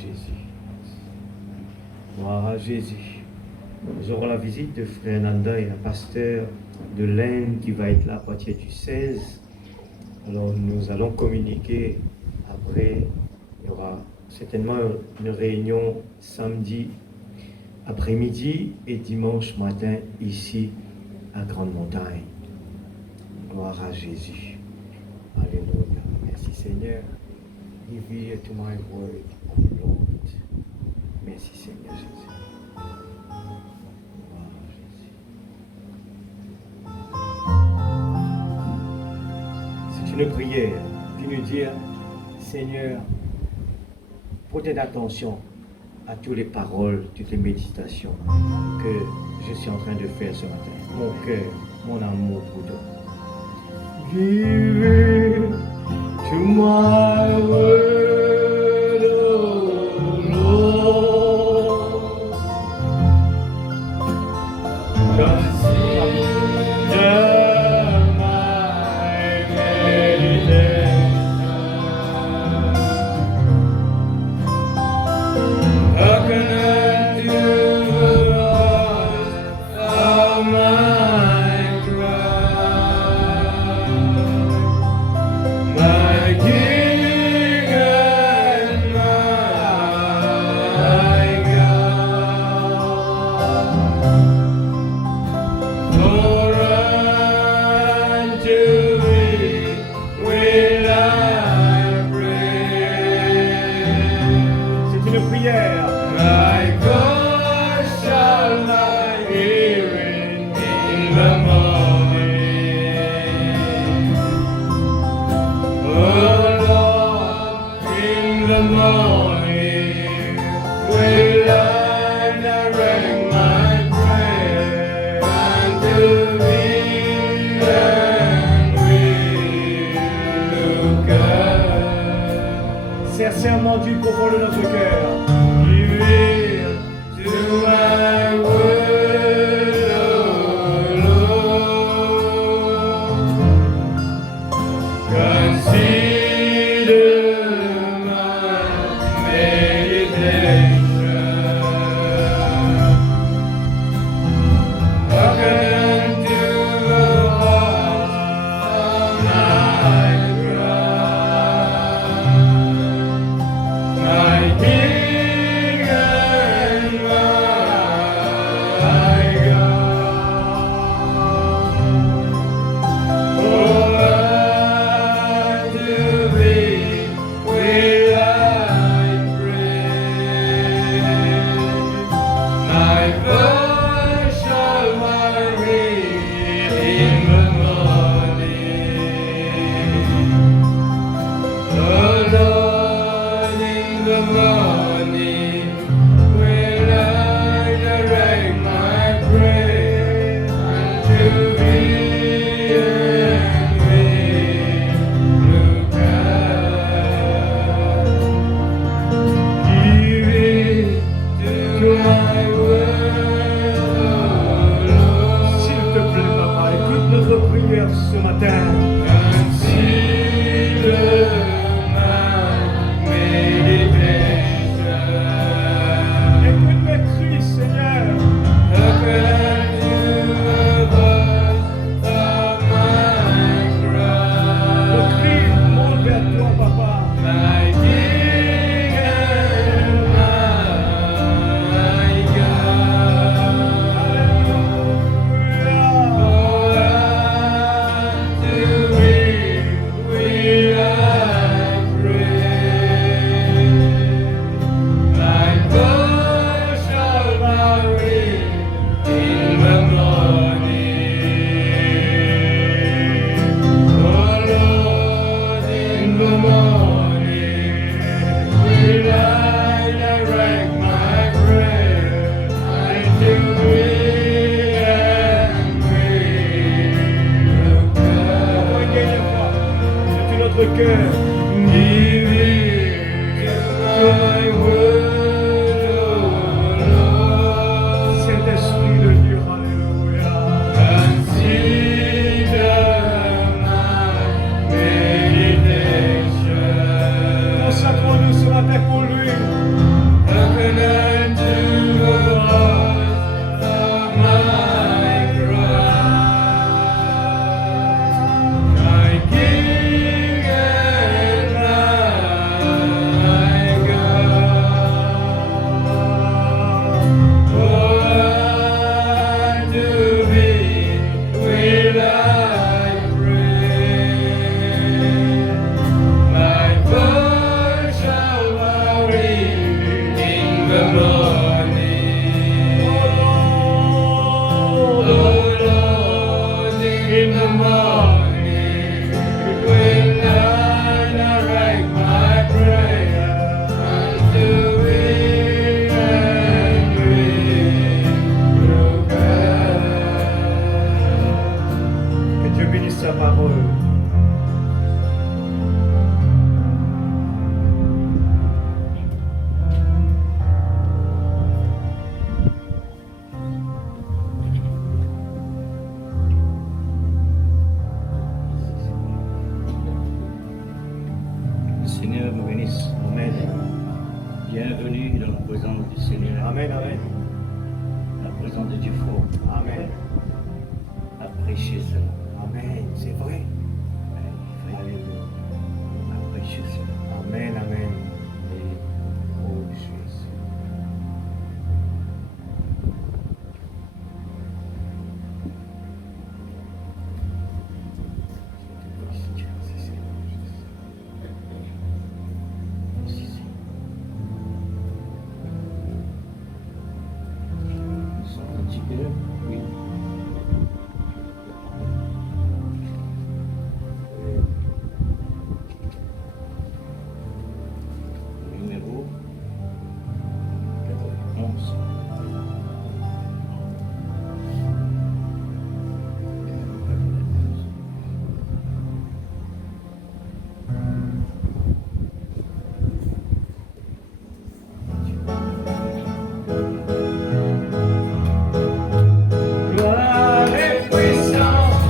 Jésus. Gloire à Jésus. Nous aurons la visite de Frère Nanda et un pasteur de l'Inde qui va être là à partir du 16. Alors nous allons communiquer après. Il y aura certainement une réunion samedi après-midi et dimanche matin ici à Grande Montagne. Gloire à Jésus. Alléluia. Merci Seigneur. Give ear to my word, O Lord. Merci Seigneur Jésus. Gloire à Jésus. C'est une prière qui nous dit, Seigneur, portez attention à toutes les paroles, toutes les méditations que je suis en train de faire ce matin. Mon cœur, mon amour pour toi. Give it to my word, oh Lord. Consider my meditation. Hearken unto the voice of my cry. My King and my God. For unto thee will I pray. C'est une prière. My God shall I hear in the morning. Oh Lord, in the morning will I direct my prayer unto thee and will look up. Sincèrement du profond de notre cœur. Give ear to my word, O Lord. Consider my meditation. Hearken unto the voice of my cry. My King and my God. For unto thee will I pray. My voice shall I hear in the morning. Oh Lord, in the morning will I direct my prayer unto thee and will look up. Give it to my word, oh Lord. S'il te plaît, Papa, écoute notre prière ce matin. Consider my meditation. Bienvenue dans la présence du Seigneur. Amen, amen. La présence de Dieu fort. Amen. Appréciez cela. Amen. C'est vrai. Alléluia. Appréciez cela. Amen, amen. Et oh Jésus. Nous sommes un petit peu, oui. Numéro 11. Gloire et puissance,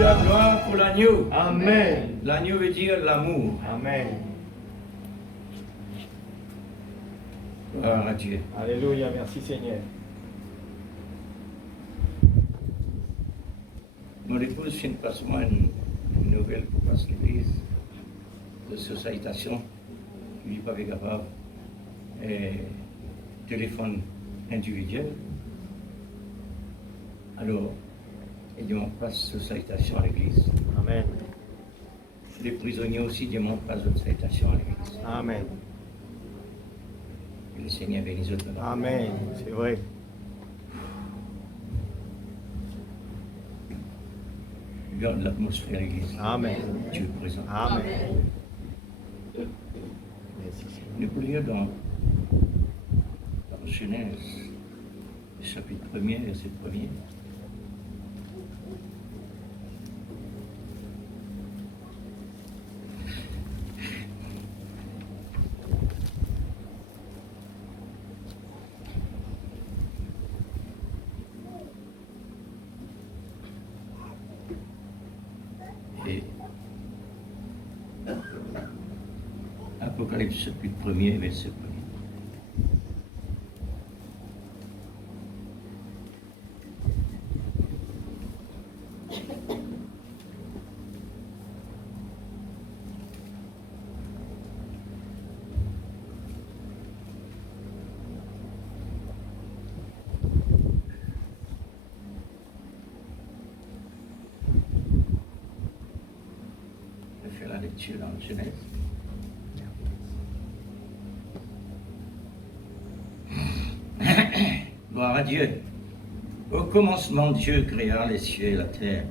La gloire pour l'agneau. Amen. L'agneau veut dire l'amour. Amen. Gloire à Dieu. Alléluia, merci Seigneur. Mon épouse vient de passer moi une nouvelle pour passer l'église de socialisation. Je ne suis pas capable. Et téléphone individuel. Alors, il demande pas de socialisation à l'église. Amen. Les prisonniers aussi demandent pas de socialisation à l'église. Amen. Que le Seigneur bénisse autres. Amen. C'est vrai. Garde l'atmosphère à l'église. Amen. Dieu est présent. Amen. Merci Seigneur. Nous prions dans Genèse, chapitre 1er, verset 1er. Et Apocalypse chapitre 1er, verset 1er. Je vais faire la lecture dans Genèse. Gloire à Dieu. Au commencement, Dieu créa les cieux et la terre.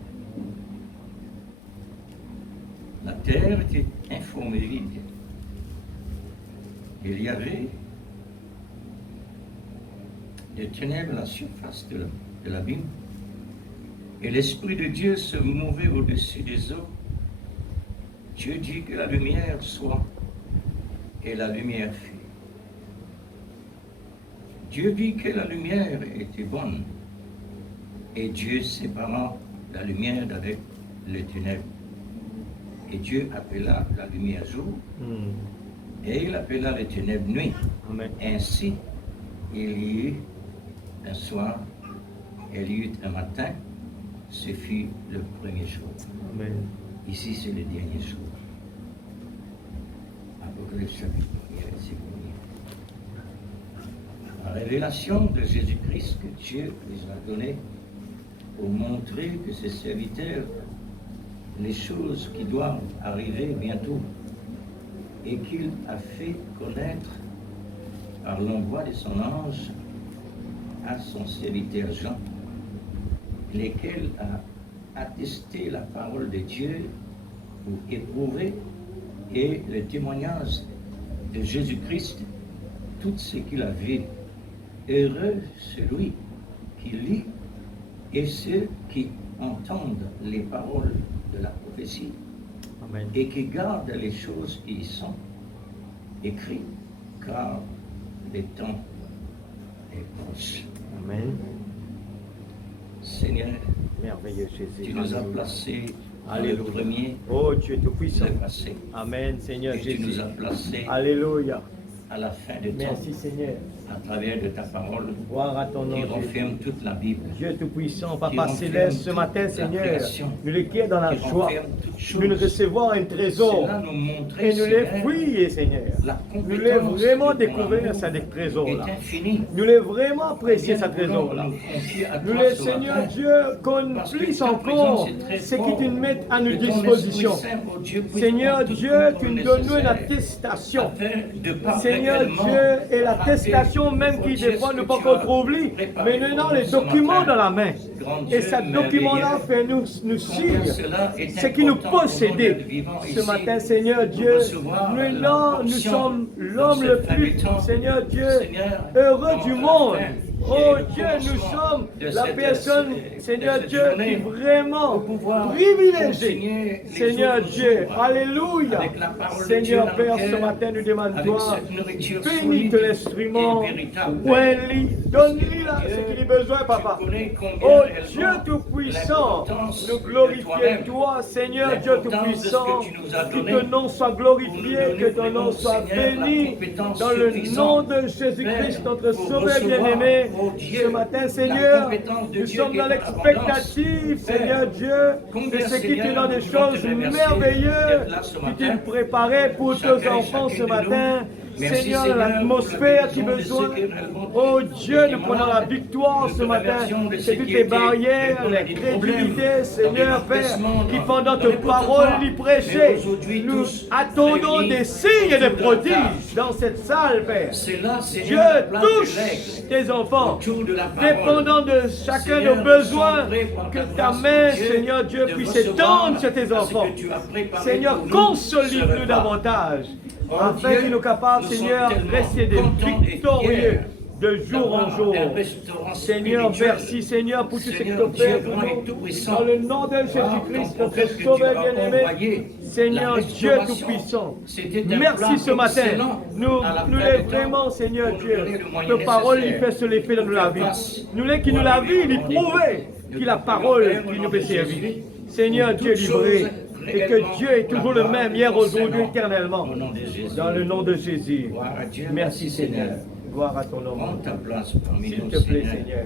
La terre était informe et vide. Il y avait des ténèbres à la surface de l'abîme, Et l'Esprit de Dieu se mouvait au-dessus des eaux. Dieu dit que la lumière soit, et la lumière fut. Dieu vit que la lumière était bonne, et Dieu sépara la lumière d'avec les ténèbres. Et Dieu appela la lumière jour, et il appela les ténèbres nuit. Amen. Ainsi, il y eut un soir, il y eut un matin, ce fut le premier jour. Amen. Ici, c'est le dernier jour. Apocalypse chapitre 1, verset 1. La révélation de Jésus-Christ que Dieu les a donnée pour montrer que ses serviteurs, les choses qui doivent arriver bientôt, et qu'il a fait connaître par l'envoi de son ange à son serviteur Jean, lesquels a attesté la parole de Dieu pour éprouver et le témoignage de Jésus-Christ, tout ce qu'il a vu. Heureux celui qui lit et ceux qui entendent les paroles de la prophétie. Amen. Et qui gardent les choses qui y sont écrites, car le temps est proche. Amen. Seigneur, Merveilleux Jésus. tu nous as Alléluia. placés dans le Alléluia. premier Oh Dieu tout-puissant. le passé, Amen, Seigneur et tu Jésus. nous as placés Alléluia. à la fin de temps, Merci Seigneur. à travers de ta parole, Gloire à ton nom, qui Jésus. renferme toute la Bible, Dieu Tout-Puissant, Qui Papa renferme Céleste, ce toute matin, la Seigneur, création, nous les quittons dans la qui joie. renferme toutes choses. Nous nous recevons un trésor Cela nous montrait, et nous les Seigneur, fouiller, Seigneur. la Nous les compétence vraiment de ton découvrir amour ce trésor-là. est infinie. Nous les vraiment apprécier ce Combien nous voulons trésor-là. nous confier à Nous toi les, ce Seigneur matin, Dieu, qu'on parce que puisse ta encore présence est très ce qui forte, tu nous mets à nos que ton dispositions. Esprit Saint, oh Dieu, puisse Seigneur prendre tout Dieu, le tu contrôle nous donnes une nécessaire, attestation. afin de par Seigneur réellement Dieu, et l'attestation rappeler, même oh qui Dieu, des fois ce ne que pas tu as qu'on trouve, préparé mais pour maintenant nous les ce documents matin. dans la main. Grand Et Dieu, ce document-là merveilleux, fait nous signe combien cela est ce qui nous important pour nous possédait. d'être vivants Ce ici, matin, Seigneur pour Dieu, recevoir la nous portion sommes dans l'homme le cette fin plus, du temps. Seigneur Dieu, Seigneur, heureux dans du la monde. fin, Oh et le Dieu, nous commencement sommes de la cette- personne, de Seigneur cette Dieu, journée, qui vraiment pour pouvoir privilégiée. continuer les Seigneur autres Dieu, jours alléluia. avec la parole de Seigneur Dieu dans Père, le ce cœur, matin, nous demandons avec toi, cette nourriture bénis solide l'instrument, et véritable. donne-lui là Dieu, ce qu'il a besoin, papa. tu connais combien Oh elles Dieu ont Tout-Puissant, l'importance nous de glorifions toi-même, toi, Seigneur Dieu l'importance de ce Tout-Puissant, que tu nous as que donné ton nom soit pour glorifié, nous que donner ton nom vraiment, soit Seigneur, la béni, compétence dans le nom suffisante, de Jésus-Christ, Père, notre pour Sauveur recevoir, bien-aimé. oh Dieu, Ce matin, la Seigneur, compétence de nous Dieu sommes qui dans est dans l'expectative, l'abondance. Seigneur Père, Dieu, de combien, ce qui te Seigneur, donne des nous voulons te choses remercier merveilleuses d'être là ce que matin. tu préparais pour Chacun tes et enfants ce chacune de matin. nous. Merci, Seigneur, Seigneur, l'atmosphère pour qui la guérison de besoin. ceux qui réellement Oh étaient Dieu, nous prenons la malades. victoire Nous ce te matin. remercions de C'est ceux toutes qui les étaient barrières, dans les des crédulités, problèmes, Seigneur dans des Père, endettements, qui dans- pendant dans tes n'importe paroles quoi. y prêchaient. Mais aujourd'hui, Nous tous attendons réunis des signes et des autour de la prodiges table. dans cette salle, Père. C'est là, Dieu Seigneur, la place touche de l'aigle. tes enfants, Autour de la parole. dépendant de chacun de Seigneur, nos besoins, nous sommes prêts par que ta ta grâce, main, Dieu, Seigneur Dieu, de puisse recevoir étendre sur tes à ce enfants. que tu as préparé Seigneur, pour nous ce consolide-nous repas. davantage, Oh afin Dieu, que nous capables, nous sommes Seigneur, tellement rester des contents et victorieux fiers de jour en d'avoir jour. un restaurant Seigneur, spirituel. merci Seigneur pour tout ce que tu Seigneur fais Dieu pour grand et nous. tout-puissant. Dans le nom de Jésus-Christ, Ton notre prophète que tu Sauveur as bien-aimé. envoyé, Seigneur la Dieu restauration, Tout-Puissant, c'était un merci plan ce matin. excellent Nous à la nous fin l'est du temps vraiment, Seigneur pour nous Dieu. donner le moyen Ta parole, il nécessaire fait sur l'effet dans pour la faire vie. face Nous l'est qui pour nous l'a arriver vu, il au rendez-vous. prouvé Nous qu'il a te parole prions, qui au nous nom peut de servir. Jésus, Seigneur pour Dieu toutes livré, choses et que réellement Dieu est pour la toujours le gloire même, de hier, ton aujourd'hui, Saint-Nom. éternellement. Au nom de Jésus. Dans le nom de Jésus. Gloire à Dieu. Merci Seigneur. Gloire à ton nom. Prends ta place parmi S'il nous, te plaît, Seigneur. Seigneur.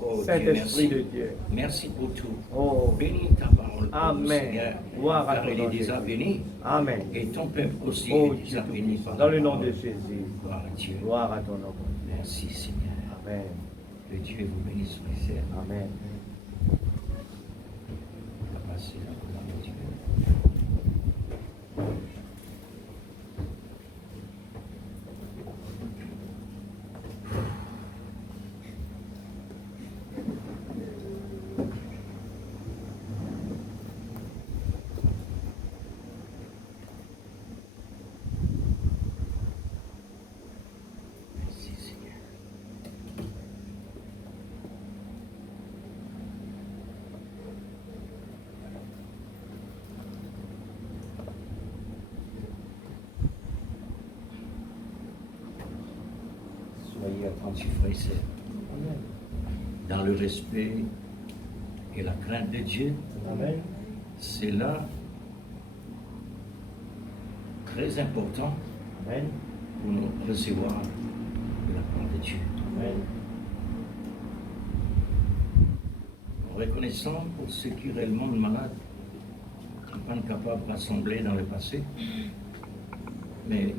Oh, Dieu, Saint-Esprit merci. de Dieu. Merci pour tout. Oh, Bénis ta parole. pour nous, Amen. Seigneur. Gloire à Car ton il nom, est déjà Jésus. béni. Amen. Et ton peuple aussi Oh, est déjà Dieu béni tout-puissant. par Dans la le nom parole. de Jésus. Gloire à Dieu. Gloire à ton nom. Merci Seigneur. Amen. Que Dieu vous bénisse, mes frères. Amen. On va passer la parole à Dieu. Merci Seigneur. attentifs, frères et sœurs, dans le respect et la crainte de Dieu. Amen. C'est là très important Amen. pour nous recevoir de la part de Dieu. Amen. Reconnaissant pour ceux qui réellement sont malades, qui ne sont pas capables de rassembler dans le passé, mais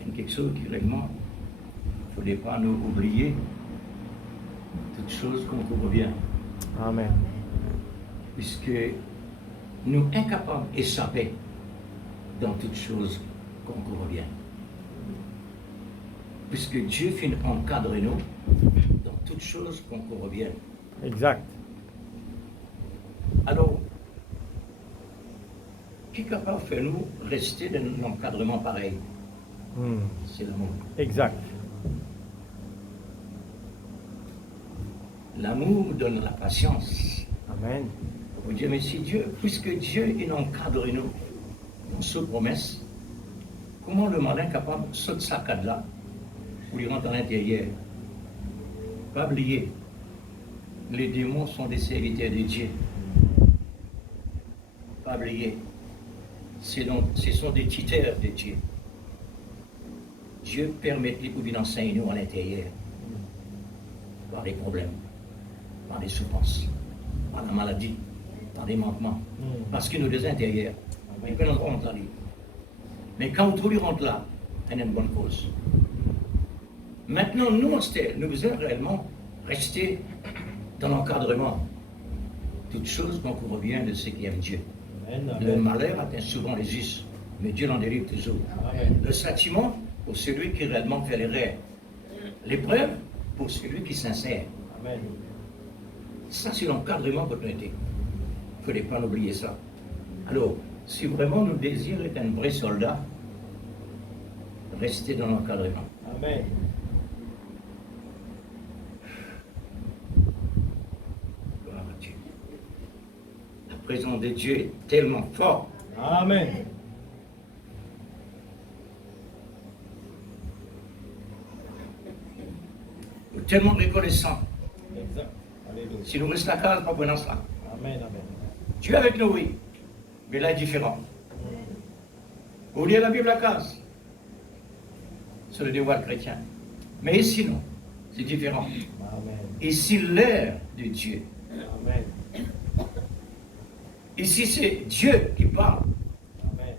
il y a quelque chose qui réellement, il ne faudrait pas nous oublier toutes choses qu'on trouve bien, Amen. puisque nous incapables d'échapper dans toutes choses qu'on trouve bien. Puisque Dieu finit encadrer nous dans toutes choses qu'on court bien. Exact. Alors, qui est capable de faire nous rester dans un encadrement pareil? C'est l'amour. Exact. L'amour donne la patience. Amen. Vous dites, mais si Dieu, puisque Dieu il encadre nous dans ses promesses, comment le malin est capable de sauter sa cadre là pour lui rentrer à l'intérieur? Pas oublier, les démons sont des serviteurs de Dieu. Pas oublier, ce sont des tuteurs de Dieu. Dieu permet de venir enseigner nous à l'intérieur par des problèmes, par des souffrances, par la maladie, par des manquements, parce qu'il nous des intérieurs. Mais quand on rentre là, mais quand on trouve rentre là, il y a une bonne cause. Maintenant, nous, nous devons réellement rester dans l'encadrement. Toutes choses qu'on couvre bien de ceux qui aiment Dieu. Amen. Le malheur atteint souvent les justes, mais Dieu l'en délivre toujours. Amen. Le châtiment pour celui qui réellement fait l'erreur. L'épreuve pour celui qui s'insère. Amen. Ça, c'est l'encadrement de l'autorité. Il ne fallait pas oublier ça. Alors, si vraiment nous désirons être un vrai soldat, restez dans l'encadrement. Amen. Gloire à Dieu. La présence de Dieu est tellement forte. Amen. Nous sommes tellement reconnaissants. Exact. Alléluia. Si nous restons à casa, pas prenons ça. Amen. Amen. Dieu est avec nous, oui. Mais là, il est différent. Vous lisez la Bible à casa. C'est le devoir chrétien. Mais ici, non. C'est différent. Amen. Ici, l'heure de Dieu. Amen. Ici, c'est Dieu qui parle. Amen.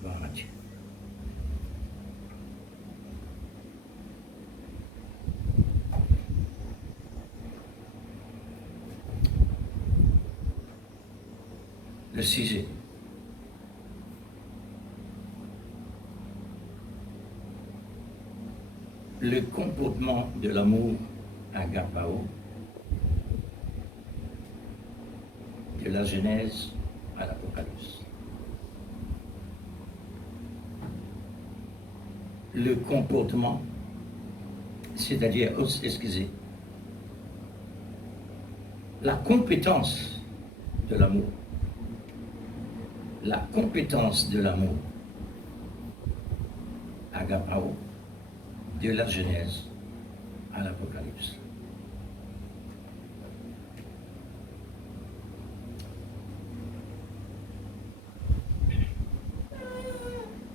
Gloire à Dieu. Le sujet. Le comportement de l'amour agapao, de la Genèse à l'Apocalypse. Le comportement, c'est-à-dire, excusez, la compétence de l'amour. La compétence de l'amour, agapao, de la Genèse à l'Apocalypse.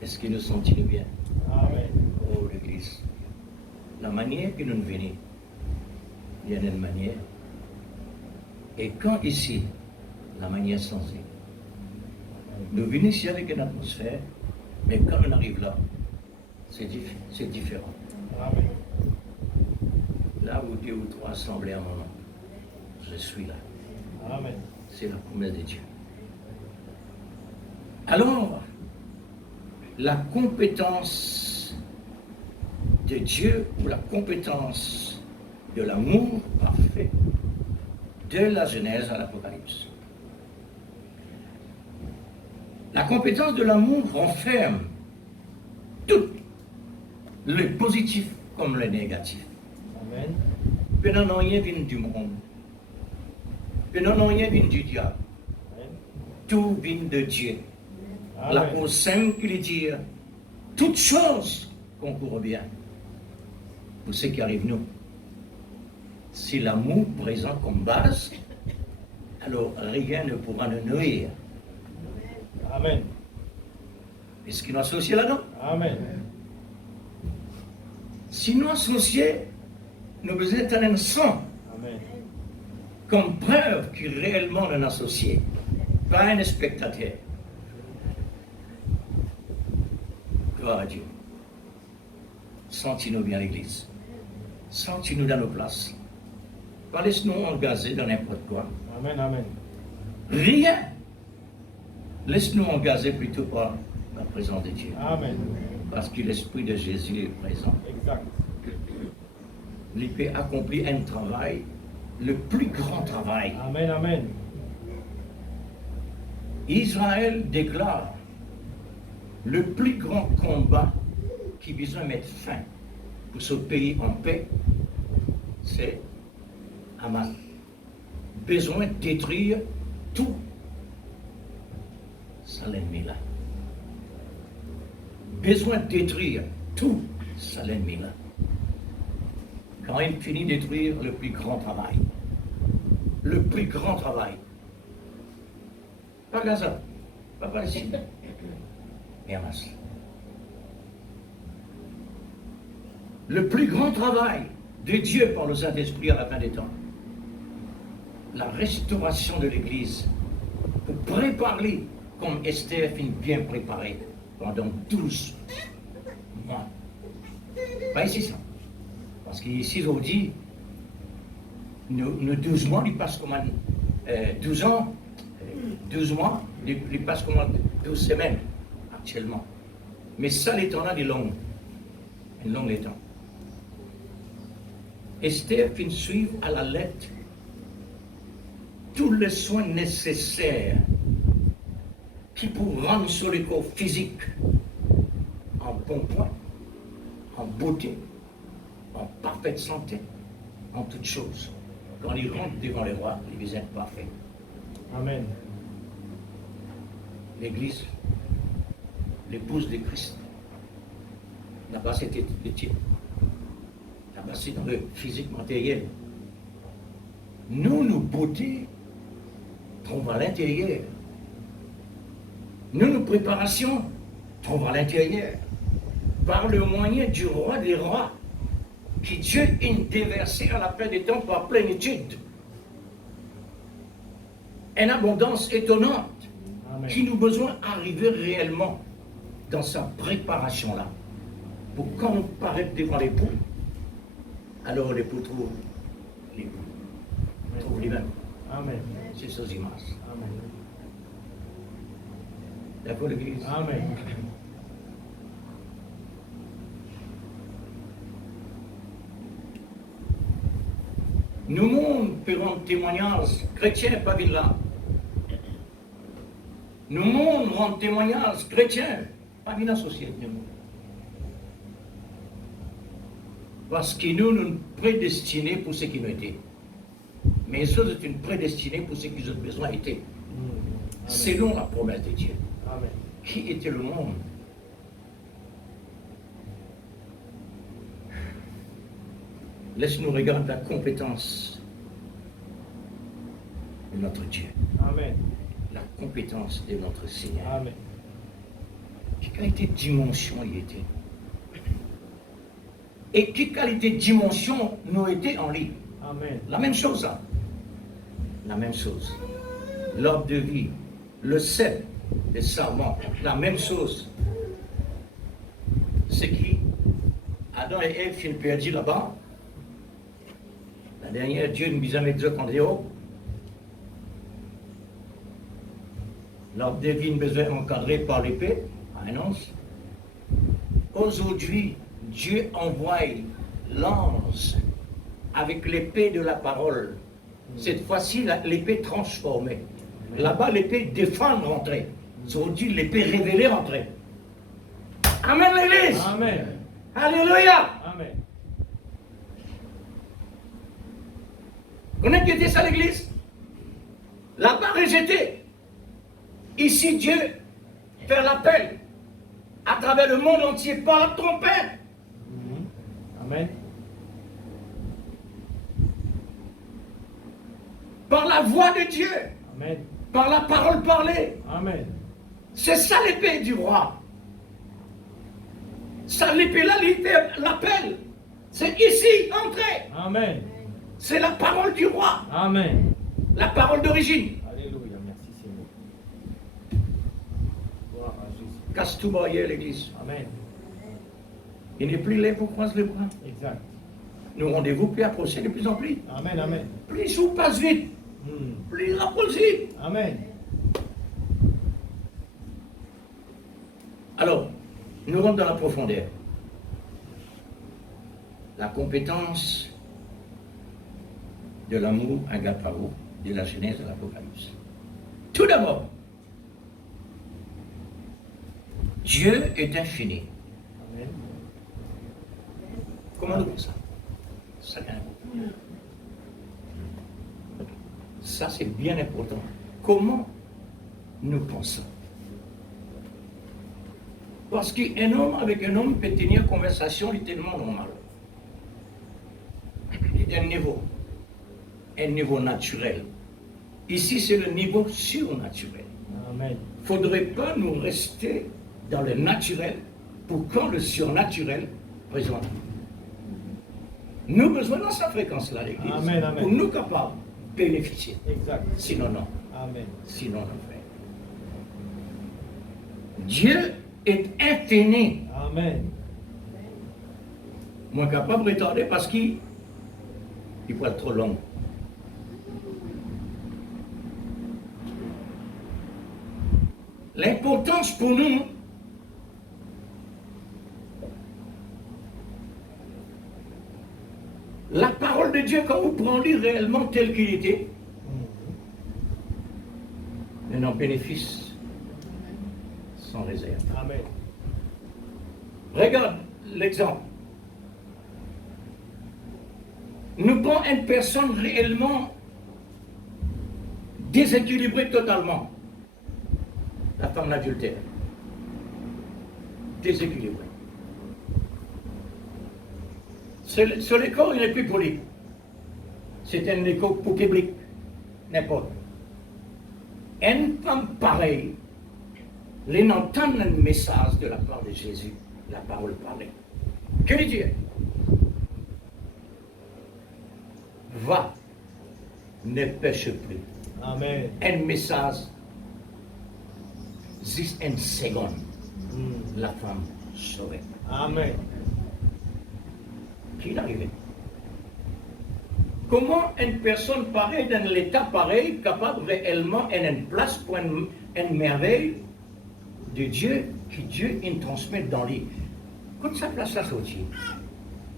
Est-ce que nous sentons bien? Amen. Oh, l'Église. La manière que nous venons, il y a une manière. Et quand ici, la manière sensée, nous venons ici avec une atmosphère, mais quand on arrive là, c'est différent. Amen. Là où deux ou trois assemblés à mon nom, je suis là. Amen. C'est la promesse de Dieu. Alors, la compétence de Dieu ou la compétence de l'amour parfait de la Genèse à l'Apocalypse. La compétence de l'amour renferme tout, le positif comme le négatif. Amen. Que non rien vient du monde. Que non rien vient du diable. Amen. tout vient de Dieu. La Amen. cause simple qui dit, toutes choses concourent bien pour ce qui arrive nous. Si l'amour présent comme base, alors rien ne pourra nous nuire. Amen. Est-ce qu'il nous associe là-dedans? Amen. Si nous associés, nous besoin d'être un sang Amen. comme preuve que réellement un associé, pas un spectateur. Gloire à Dieu. Sentez-nous bien l'Église. Sentez-nous dans nos places. Pas laisse-nous engager dans n'importe quoi. Amen. Amen. Rien. Laisse-nous engager plutôt par la présence de Dieu. Amen. Parce que l'Esprit de Jésus est présent. Exact. Il peut accomplir un travail, le plus grand travail. Amen. Amen. Israël déclare le plus grand combat qui a besoin de mettre fin pour ce pays en paix, c'est Hamas. Besoin de détruire tout ça l'ennemi là. Besoin de détruire tout ça l'ennemi là. Quand il finit de détruire le plus grand travail, le plus grand travail, pas Gaza, pas Palestine, mais Hamas. Le plus grand travail de Dieu par le Saint-Esprit à la fin des temps, la restauration de l'Église, pour préparer comme Esther finit bien préparée pendant 12 mois. Pas ici ça. Parce qu'ici, on dit, nos 12 mois, ils passent comme 12 ans, 12 mois, ils passent comme 12 semaines actuellement. Mais ça, les temps-là, est long. Un long les temps. Esther finit suivre à la lettre tous les soins nécessaires qui pour rendre sur le corps physique en bon point, en beauté, en parfaite santé, en toutes choses. Quand il rentre devant les rois, il est parfait. Amen. L'Église, l'épouse de Christ, n'a pas cet étiquette, n'a pas c'est dans le physique matériel. Nous, nos beautés, trouvons à l'intérieur. Nous, nos préparations, trouvons à l'intérieur. Par le moyen du roi des rois, qui Dieu a déversé à la fin des temps par plénitude. Une abondance étonnante. Amen. Qui nous besoin d'arriver réellement dans sa préparation-là. Pour quand on paraît devant l'époux, alors l'époux trouve l'époux. Trouve lui-même. Amen. C'est ça, images. Amen. D'accord, l'Église? Amen. Nous, monde, ferons témoignage chrétien, pas là. Nous, monde, rendons témoignage chrétien, pas bien associé. Parce que nous, nous sommes prédestinés pour ce qui nous était. Mais eux, c'est une prédestinée pour ce qu'ils ont besoin d'être. Selon la promesse de Dieu. Amen. Qui était le monde? Laisse-nous regarder la compétence de notre Dieu, Amen. la compétence de notre Seigneur. Amen. Quelle qualité de dimension il était? Et quelle qualité de dimension nous était en lui? Amen. La même chose, hein? La même chose. L'ordre de vie, le cep, les serments, la même chose. C'est qui? Adam et Ève finissent perdus là-bas. La dernière, Dieu nous a mis Dieu en dehors. L'ordre de vie besoin encadré par l'épée, annonce. Aujourd'hui, Dieu envoie l'ange avec l'épée de la parole. Cette fois-ci, l'épée transformée. Là-bas, l'épée défend rentrer. Aujourd'hui, l'épée révélée rentrer. Amen, l'Église. Amen. Alléluia. Amen. Vous connaissez qui était ça, l'Église? Là-bas, rejeté. Ici, Dieu fait l'appel à travers le monde entier par la trompette. Amen. Par la voix de Dieu. Amen. Par la parole parlée. Amen. C'est ça l'épée du roi. Ça, l'épée-là, l'appel. C'est ici, entrez. Amen. C'est la parole du roi. Amen. La parole d'origine. Alléluia. Merci Seigneur. Gloire à Jésus. Casse tout barrière l'église. Amen. Il n'est plus là pour croiser les bras. Exact. Nous rendez-vous plus approchés de plus en plus. Amen. Amen. Plus il passe vite. Plus il rapproche vite. Amen. Alors, nous rentrons dans la profondeur. La compétence de l'amour agapao de la Genèse de l'Apocalypse. Tout d'abord, Dieu est infini. Amen. Comment nous pensons ça? Ça, c'est bien important. Comment nous pensons? Parce qu'un homme avec un homme peut tenir une conversation tellement normale. C'est un niveau naturel. Ici, c'est le niveau surnaturel. Amen. Il ne faudrait pas nous rester dans le naturel pour quand le surnaturel présente. Nous besoin dans sa fréquence-là, l'Église, Amen, amen. pour nous capables de bénéficier. Exact. Sinon, non. Amen. Sinon, non, frère. Dieu est infini. Amen. Moi, capable de retarder parce qu'il peut être trop long. L'importance pour nous, la parole de Dieu, quand vous prenez réellement tel qu'il était, elle en bénéficie sans réserve. Amen. Regarde l'exemple. Nous prenons une personne réellement déséquilibrée totalement. La femme adultère. Déséquilibrée. Sur les corps, il n'est plus poli. C'est un écho pour public. N'importe. Une femme pareille, elle entend un message de la part de Jésus, la parole parlée. Que dit Dieu? Va, ne pêche plus. Amen. Un message, juste une seconde, la femme sauvée. Amen. Qui est arrivé? Comment une personne pareille, dans l'état pareil, capable réellement une place pour une merveille de Dieu, que Dieu il transmet dans lui? Quand sa place là sortir,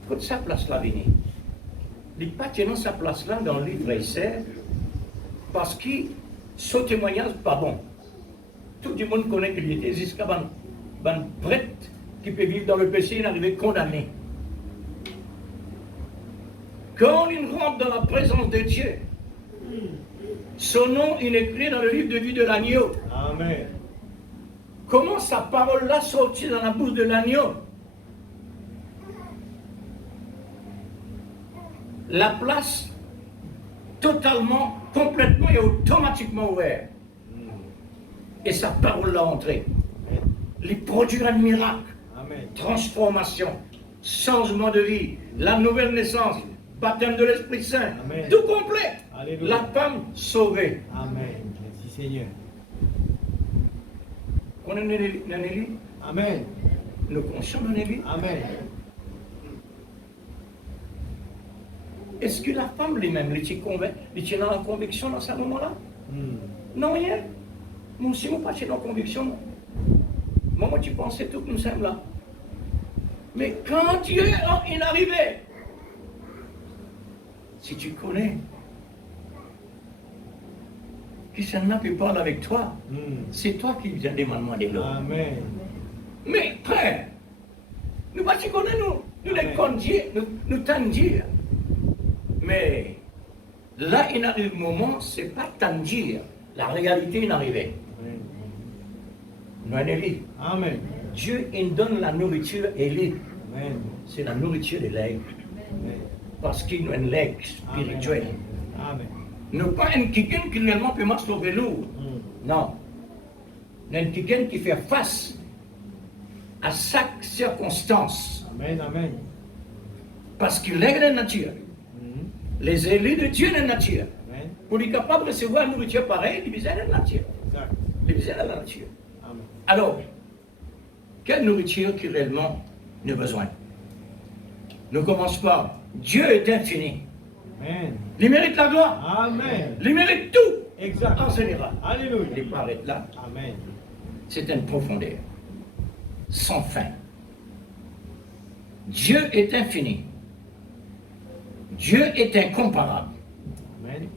quand sa place là venir, il n'est pas tenant sa place là dans le livre et sœurs, parce que son témoignage n'est pas bon. Tout le monde connaît qu'il était jusqu'à un prêtre qui peut vivre dans le péché et n'arriver condamné. Quand il rentre dans la présence de Dieu, son nom il est écrit dans le livre de vie de l'agneau. Amen. Comment sa parole-là sortit dans la bouche de l'agneau? La place totalement, complètement et automatiquement ouverte. Et sa parole-là entrée. Il produit un miracle. Amen. Transformation, changement de vie, la nouvelle naissance, baptême de l'Esprit Saint, Amen. tout complet. Alléluia. La femme sauvée. Amen. Merci Seigneur. On est Nénélie, Amen. nous conscients de Nénélie. Amen. Est-ce que la femme lui-même, elle tient dans la conviction dans ce moment-là? Non, rien. Moi aussi, moi, pas dans la conviction. Moi, tu pensais tout que nous sommes là. Mais quand Dieu est arrivé, si tu connais, qui s'en a pu parler avec toi, c'est toi qui viens demander l'eau. Amen. Mais frère, nous pas tu connais nous les connaissons, nous t'en dire. Mais là, il arrive un moment, c'est pas t'en dire. La réalité est arrivée. Non, Élie. Amen. Dieu, il donne la nourriture à Élie. Amen. C'est la nourriture de l'aigle. Amen. Parce qu'il y a un aigle spirituel. Amen. Ne pas un quelqu'un qui réellement peut marcher sur le vélo. Non. Un quelqu'un qui fait face à chaque circonstance. Amen. Amen. Parce qu'il est de la nature. Les élus de Dieu de la nature. Amen. Pour être capable de recevoir une nourriture pareille, il besoin de la nature. Exact. Il besoin de la nature. Amen. Alors, quelle nourriture qui réellement nous a besoin? Ne commence pas. Dieu est infini. Amen. Il mérite la gloire. Amen. Il mérite tout Exact. en général. Alléluia. Il paraît là. Amen. C'est une profondeur sans fin. Dieu est infini. Dieu est incomparable. Amen.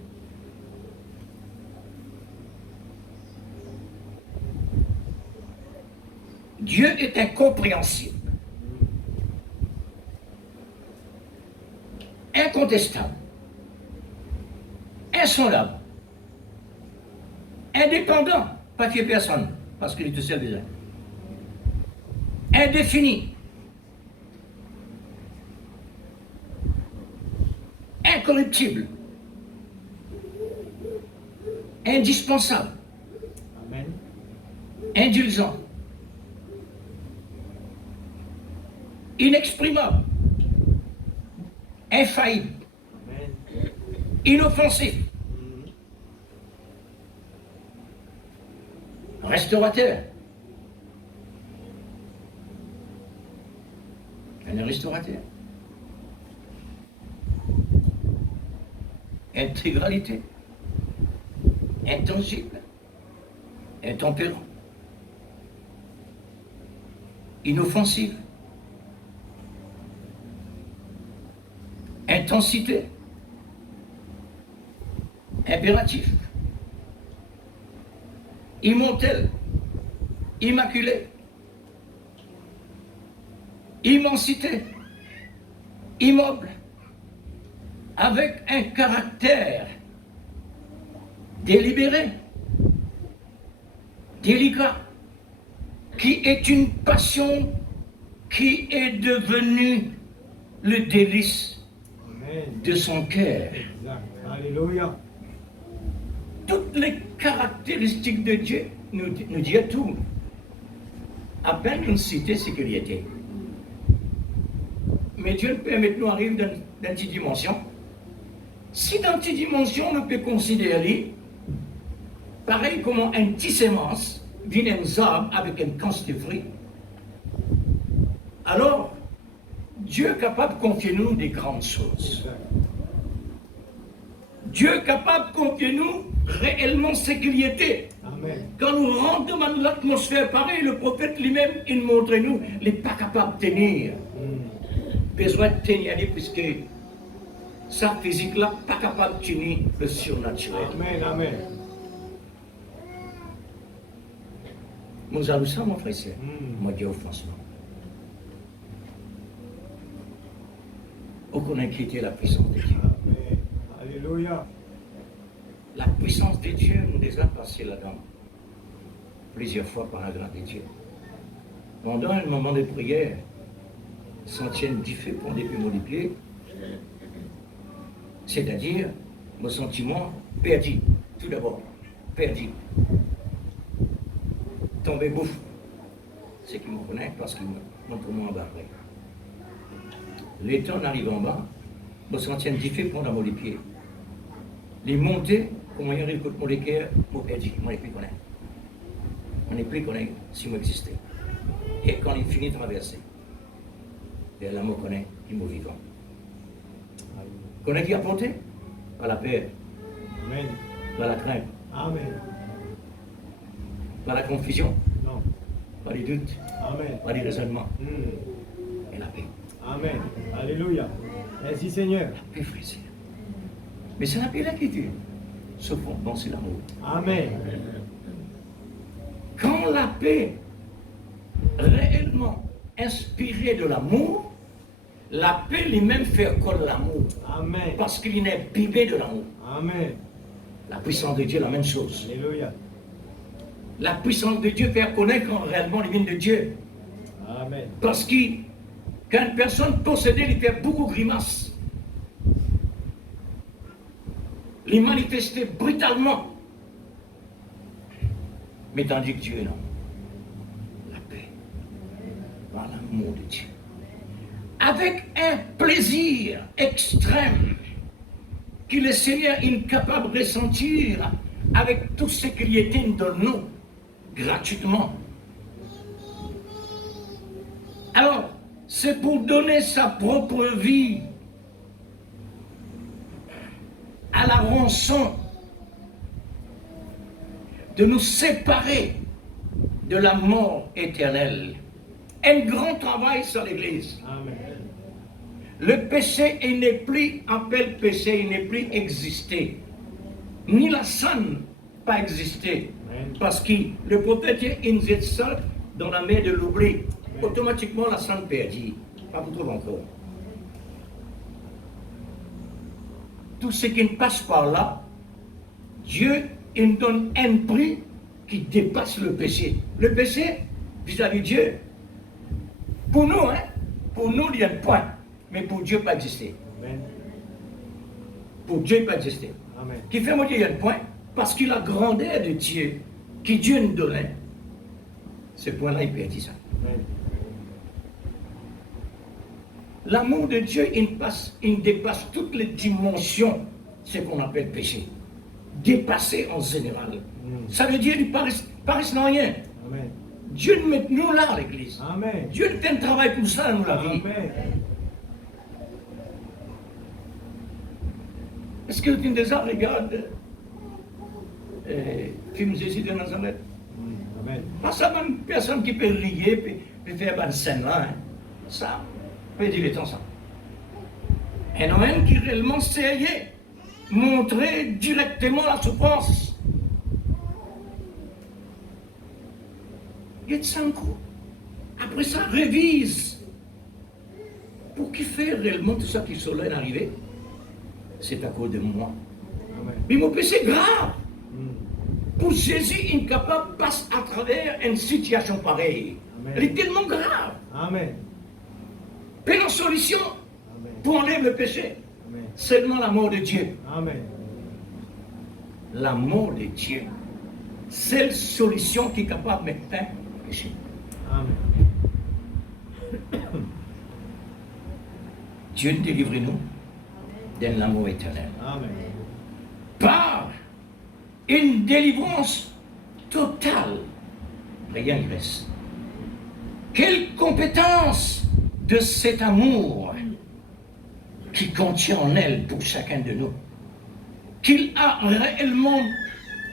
Dieu est incompréhensible. Incontestable. Insondable. Indépendant. Pas qu'il y ait personne. Parce qu'il est tout seul déjà. Indéfini. Incorruptible. Indispensable. Amen. Indulgent. Inexprimable. Infaillible. Amen. Inoffensif. Restaurateur. Un restaurateur. Intégralité. Intangible. Intempérant. Inoffensif. Intensité. Impératif. Immortel. Immaculé. Immensité. Immobile. Avec un caractère délibéré, délicat, qui est une passion qui est devenue le délice Amen. de son cœur. Exact. Alléluia. Toutes les caractéristiques de Dieu nous disent tout. À peine nous citer ce qu'il y était. Mais Dieu nous permet de nous arriver dans une petite dimension. Si dans cette dimension, on peut considérer, pareil comme un petit sémence, vient un arbre avec une quantité de fruits, alors Dieu est capable de confier nous des grandes choses. Exact. Dieu est capable de confier nous réellement ce qu'il y était. Amen. Quand nous rentrons dans l'atmosphère pareille, le prophète lui-même, il montre nous, il n'est pas capable de tenir. Besoin de tenir, puisque sa physique-là, pas capable de tenir le surnaturel. Amen. Amen. Nous allons ça, mon frère, Mm. moi, Dieu, franchement. On connaît qui était la puissance de Dieu. Amen. Alléluia. La puissance de Dieu nous déjà passé là-dedans plusieurs fois par la grâce de Dieu. Pendant un moment de prière, s'en tiennent du feu pour depuis mon pied, c'est-à-dire mon sentiment perdu, tout d'abord, perdu. Tombé bouffe. C'est qui me connaît parce qu'il montre moi en bas. Les temps arrivent en bas, me sentient du feu pour mon pied. Les montées, comment y arrive contre mon cœur, moi perdu, moi n'est plus connaît. On n'est plus connaît si moi existais. Et quand il finit de traverser, et là, moi connaît, il est vivant. Connaît qui a porté? Pas la peur, Amen. pas la crainte, Amen. pas la confusion, Non. pas les doutes, Amen. pas les raisonnements, Mm. et la paix. Amen. Alléluia. Merci Seigneur. La paix, frère. Mais c'est la paix là qui tue. Ce fond, bon, c'est l'amour. Amen. Quand la paix réellement inspirée de l'amour, la paix lui-même fait comme l'amour. Amen. Parce qu'il est imbibé de l'amour. Amen. La puissance de Dieu, la même chose. Alléluia. la puissance de Dieu, faire connaître réellement les vignes de Dieu. Amen. Parce que quand une personne possédée, il fait beaucoup de grimaces. Il manifestait brutalement. Mais tandis que Dieu, non. La paix. Par l'amour de Dieu. Avec un plaisir extrême que le Seigneur est incapable de ressentir avec tout ce qu'il était de nous gratuitement. Alors, c'est pour donner sa propre vie à la rançon de nous séparer de la mort éternelle. Un grand travail sur l'Église. Amen. Le péché, il n'est plus appelé péché, il n'est plus existé. Ni la sonne pas existé. Amen. Parce que le prophète il nous est seul dans la mer de l'oubli. Automatiquement, la sonne perdue. Pas vous trouve encore. Tout ce qui ne passe par là, Dieu il donne un prix qui dépasse le péché. Le péché, vis-à-vis de Dieu, pour nous, il y a un point. Mais pour Dieu, pas exister. Amen. Pour Dieu, pas exister. Amen. Qui fait moi dire il y a un point, parce que la grandeur de Dieu, que Dieu nous donnait, ce point-là, il perdit ça. Amen. L'amour de Dieu, il dépasse toutes les dimensions, ce qu'on appelle péché. Dépassé en général. Ça veut dire qu'il paraît sans rien. Amen. Dieu nous met nous là, l'église. Amen. Dieu nous fait un travail pour ça, nous la vie. Amen. Est-ce que tu déjà regarde film Jésus de Nazareth? Amen. Pas ça, même personne qui peut rire, puis faire une scène là. Hein. Ça, peut dire le temps ça. Un homme qui réellement sérieux, montrer directement la souffrance. Il est sans coup. Après ça, révise. Pour qui fait réellement tout ça qui est arrivé? C'est à cause de moi. Amen. Mais mon péché est grave. Pour Jésus, incapable passe à travers une situation pareille. Amen. Elle est tellement grave. Amen. Puis la solution Amen. pour enlever le péché, Amen. seulement l'amour de Dieu. Amen. L'amour de Dieu. Seule solution qui est capable de mettre fin au péché. Amen. Dieu délivre-nous d'un amour éternel. Amen. Par une délivrance totale. Rien ne reste. Quelle compétence de cet amour qui contient en elle pour chacun de nous, qu'il a réellement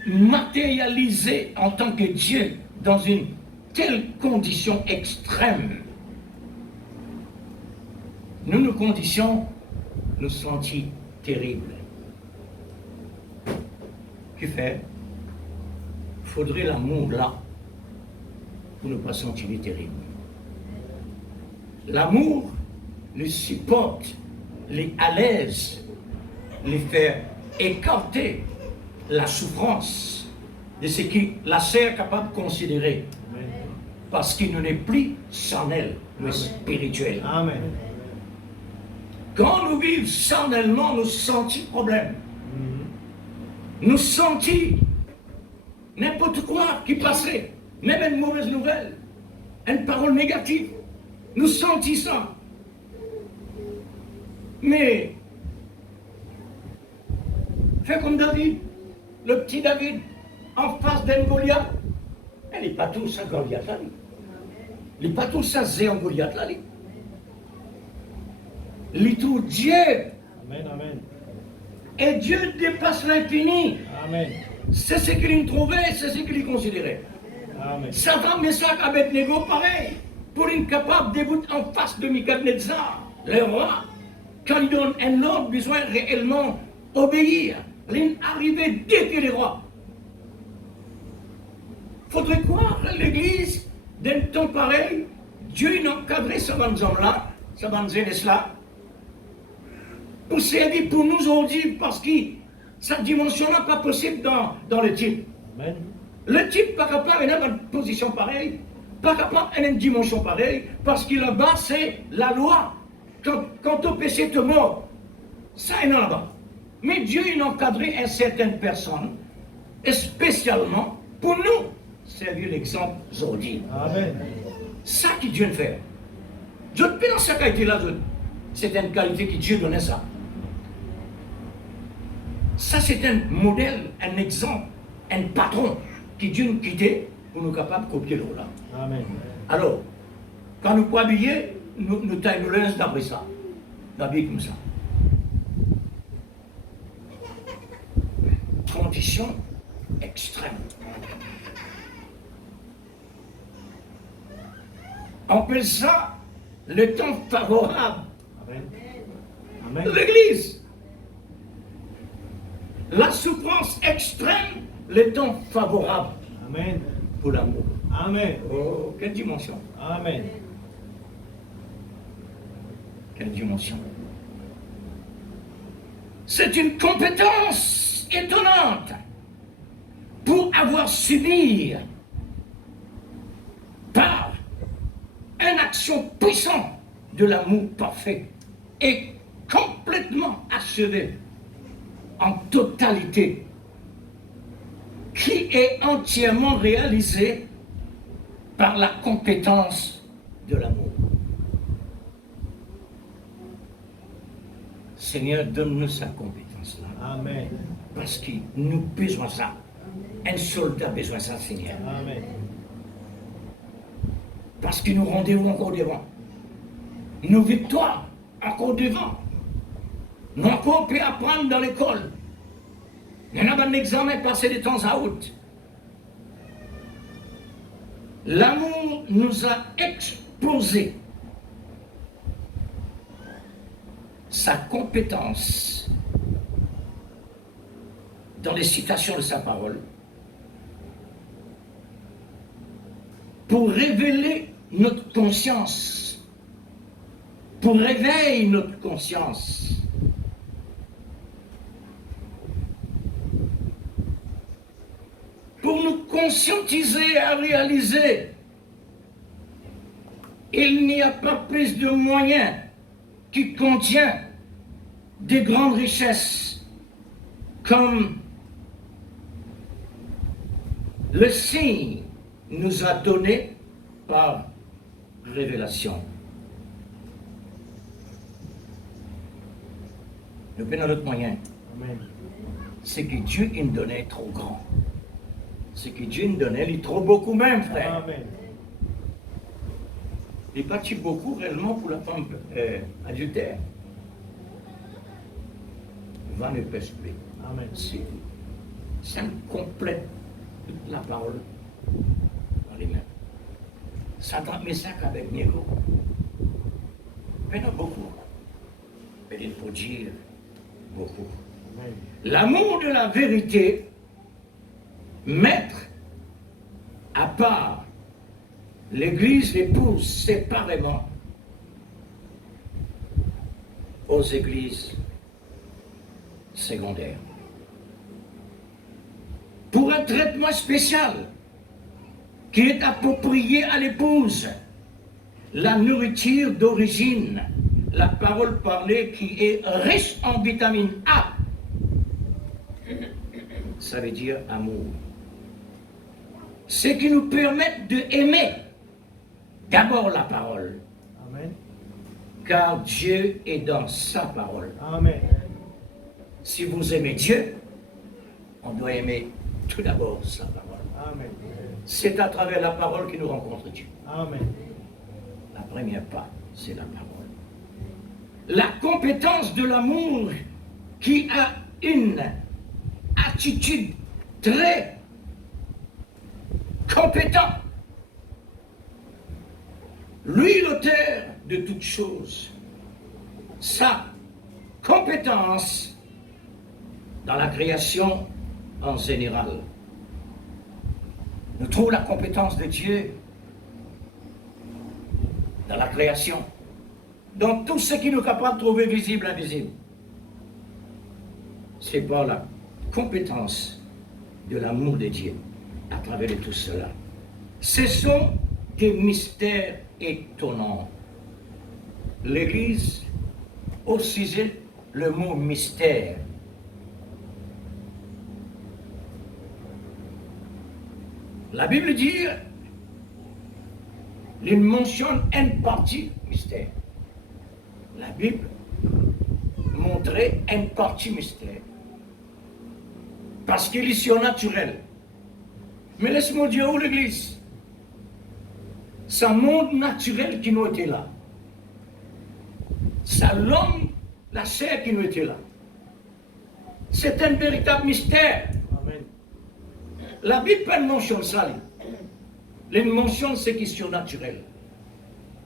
matérialisé en tant que Dieu dans une telle condition extrême. Nous conditions nous sentir terribles. Que faire? Faudrait l'amour là pour ne pas sentir terrible. L'amour les supporte, les à l'aise, les faire écarter la souffrance de ce que la chair est capable de considérer. Amen. Parce qu'il ne n'est plus charnel, mais spirituel. Amen. Quand nous vivons charnellement, nous sentons problème. Nous sentons n'importe quoi qui passerait, même une mauvaise nouvelle, une parole négative. Nous sentons ça. Mais, fais comme David, le petit David, en face d'un Goliath. Elle n'est pas tout ça, Goliath là. Il n'est pas tout ça, Zéon Goliath là. Il est tout Dieu. Amen. Amen. Et Dieu dépasse l'infini. Amen. C'est ce qu'il trouvait, c'est ce qu'il considérait. Amen. Satan Meshach Abednego, pareil, pour être capable de débouter en face de Nebuchadnezzar, le roi, quand il donne un ordre, besoin réellement obéir. Il arrivé dès que les rois. Faudrait croire l'église d'un temps pareil, Dieu n'a encadré ce bande là, ce bande là, pour servir pour nous aujourd'hui, parce que cette dimension n'est pas possible dans le type. Amen. Le type pas capable d'avoir une position pareille, pas capable d'avoir une dimension pareille, parce que là-bas, c'est la loi. Quand ton péché te mord, ça est là-bas. Mais Dieu, il a encadré une certaine personne, et spécialement pour nous, servir l'exemple aujourd'hui. Amen. Ça que Dieu fait. Je ne peux dans cette qualité-là, c'est une qualité que Dieu donnait ça. Ça, c'est un modèle, un exemple, un patron que Dieu nous quittait pour nous capables de copier le là. Amen. Alors, quand nous pouvons habiller, nous taillons le linge d'après ça. D'habiller comme ça. Condition extrême. On appelle ça le temps favorable. Amen. de Amen. l'Église. La souffrance extrême, le temps favorable Amen. pour l'amour. Amen. Oh, quelle dimension! Amen. Quelle dimension! C'est une compétence étonnante pour avoir subi par une action puissante de l'amour parfait et complètement achevé en totalité, qui est entièrement réalisé par la compétence de l'amour. Seigneur, donne-nous sa compétence-là, Amen. parce que nous besoin de ça. Un soldat a besoin de ça, Seigneur. Amen. Parce que nous rendez-vous encore devant. Nos victoires encore devant. Nous encore peut apprendre dans l'école. Il y en a un examen passé de temps à autre. L'amour nous a exposé sa compétence dans les citations de sa parole pour révéler notre conscience, pour réveiller notre conscience. Pour nous conscientiser à réaliser, il n'y a pas plus de moyens qui contient des grandes richesses comme le signe nous a donné par révélation. Le bien notre moyen, Amen. c'est que Dieu nous donnait trop grand. Ce que Dieu nous donnait, il est trop beaucoup même, frère. Amen. Il n'est pas si beaucoup réellement pour la femme adultère. Va ne pêche plus. Amen. Ça me complète toute la parole dans les mains. Ça transmet ça qu'avec Nico. Mais non beaucoup. Mais il faut dire beaucoup. Amen. L'amour de la vérité, mettre à part l'Église, l'épouse séparément aux églises secondaires. Pour un traitement spécial qui est approprié à l'épouse, la nourriture d'origine, la parole parlée qui est riche en vitamine A, ça veut dire amour. Ce qui nous permet d'aimer d'abord la parole, Amen. car Dieu est dans sa parole. Amen. Si vous aimez Dieu, on doit aimer tout d'abord sa parole. Amen. C'est à travers la parole que nous rencontrons Dieu. Amen. La première part, c'est la parole. La compétence de l'amour qui a une attitude très compétente. Lui, l'auteur de toutes choses, sa compétence dans la création en général. Nous trouvons la compétence de Dieu dans la création, dans tout ce qui nous est capable de trouver visible, invisible. C'est par la compétence de l'amour de Dieu. à travers de tout cela. Ce sont des mystères étonnants. L'Église aussi le mot mystère. La Bible dit, il mentionne une partie mystère. La Bible montrait une partie mystère. Parce qu'il est surnaturel. Mais laisse-moi dire où l'Église. C'est un monde naturel qui nous était là. C'est l'homme, la chair qui nous était là. C'est un véritable mystère. Amen. La Bible pas mentionne ça. Elle mentionne ce qui est surnaturel.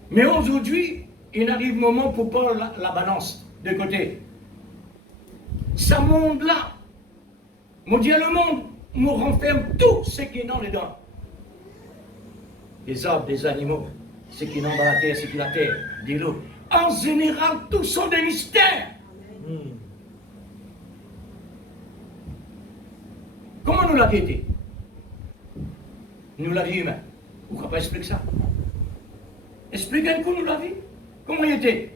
Mais aujourd'hui, il arrive un moment pour prendre la balance de côté. Ce monde-là, mon Dieu, le monde nous renferme tout ce qui est dans les dents. Des arbres, des animaux, ce qui est dans la terre, ce qui est la terre, des l'eau. En général, tout sont des mystères. Comment nous l'avions été? Nous l'avions humain. Vous ne pouvez pas expliquer ça? Expliquez un coup nous la vie. Comment il était?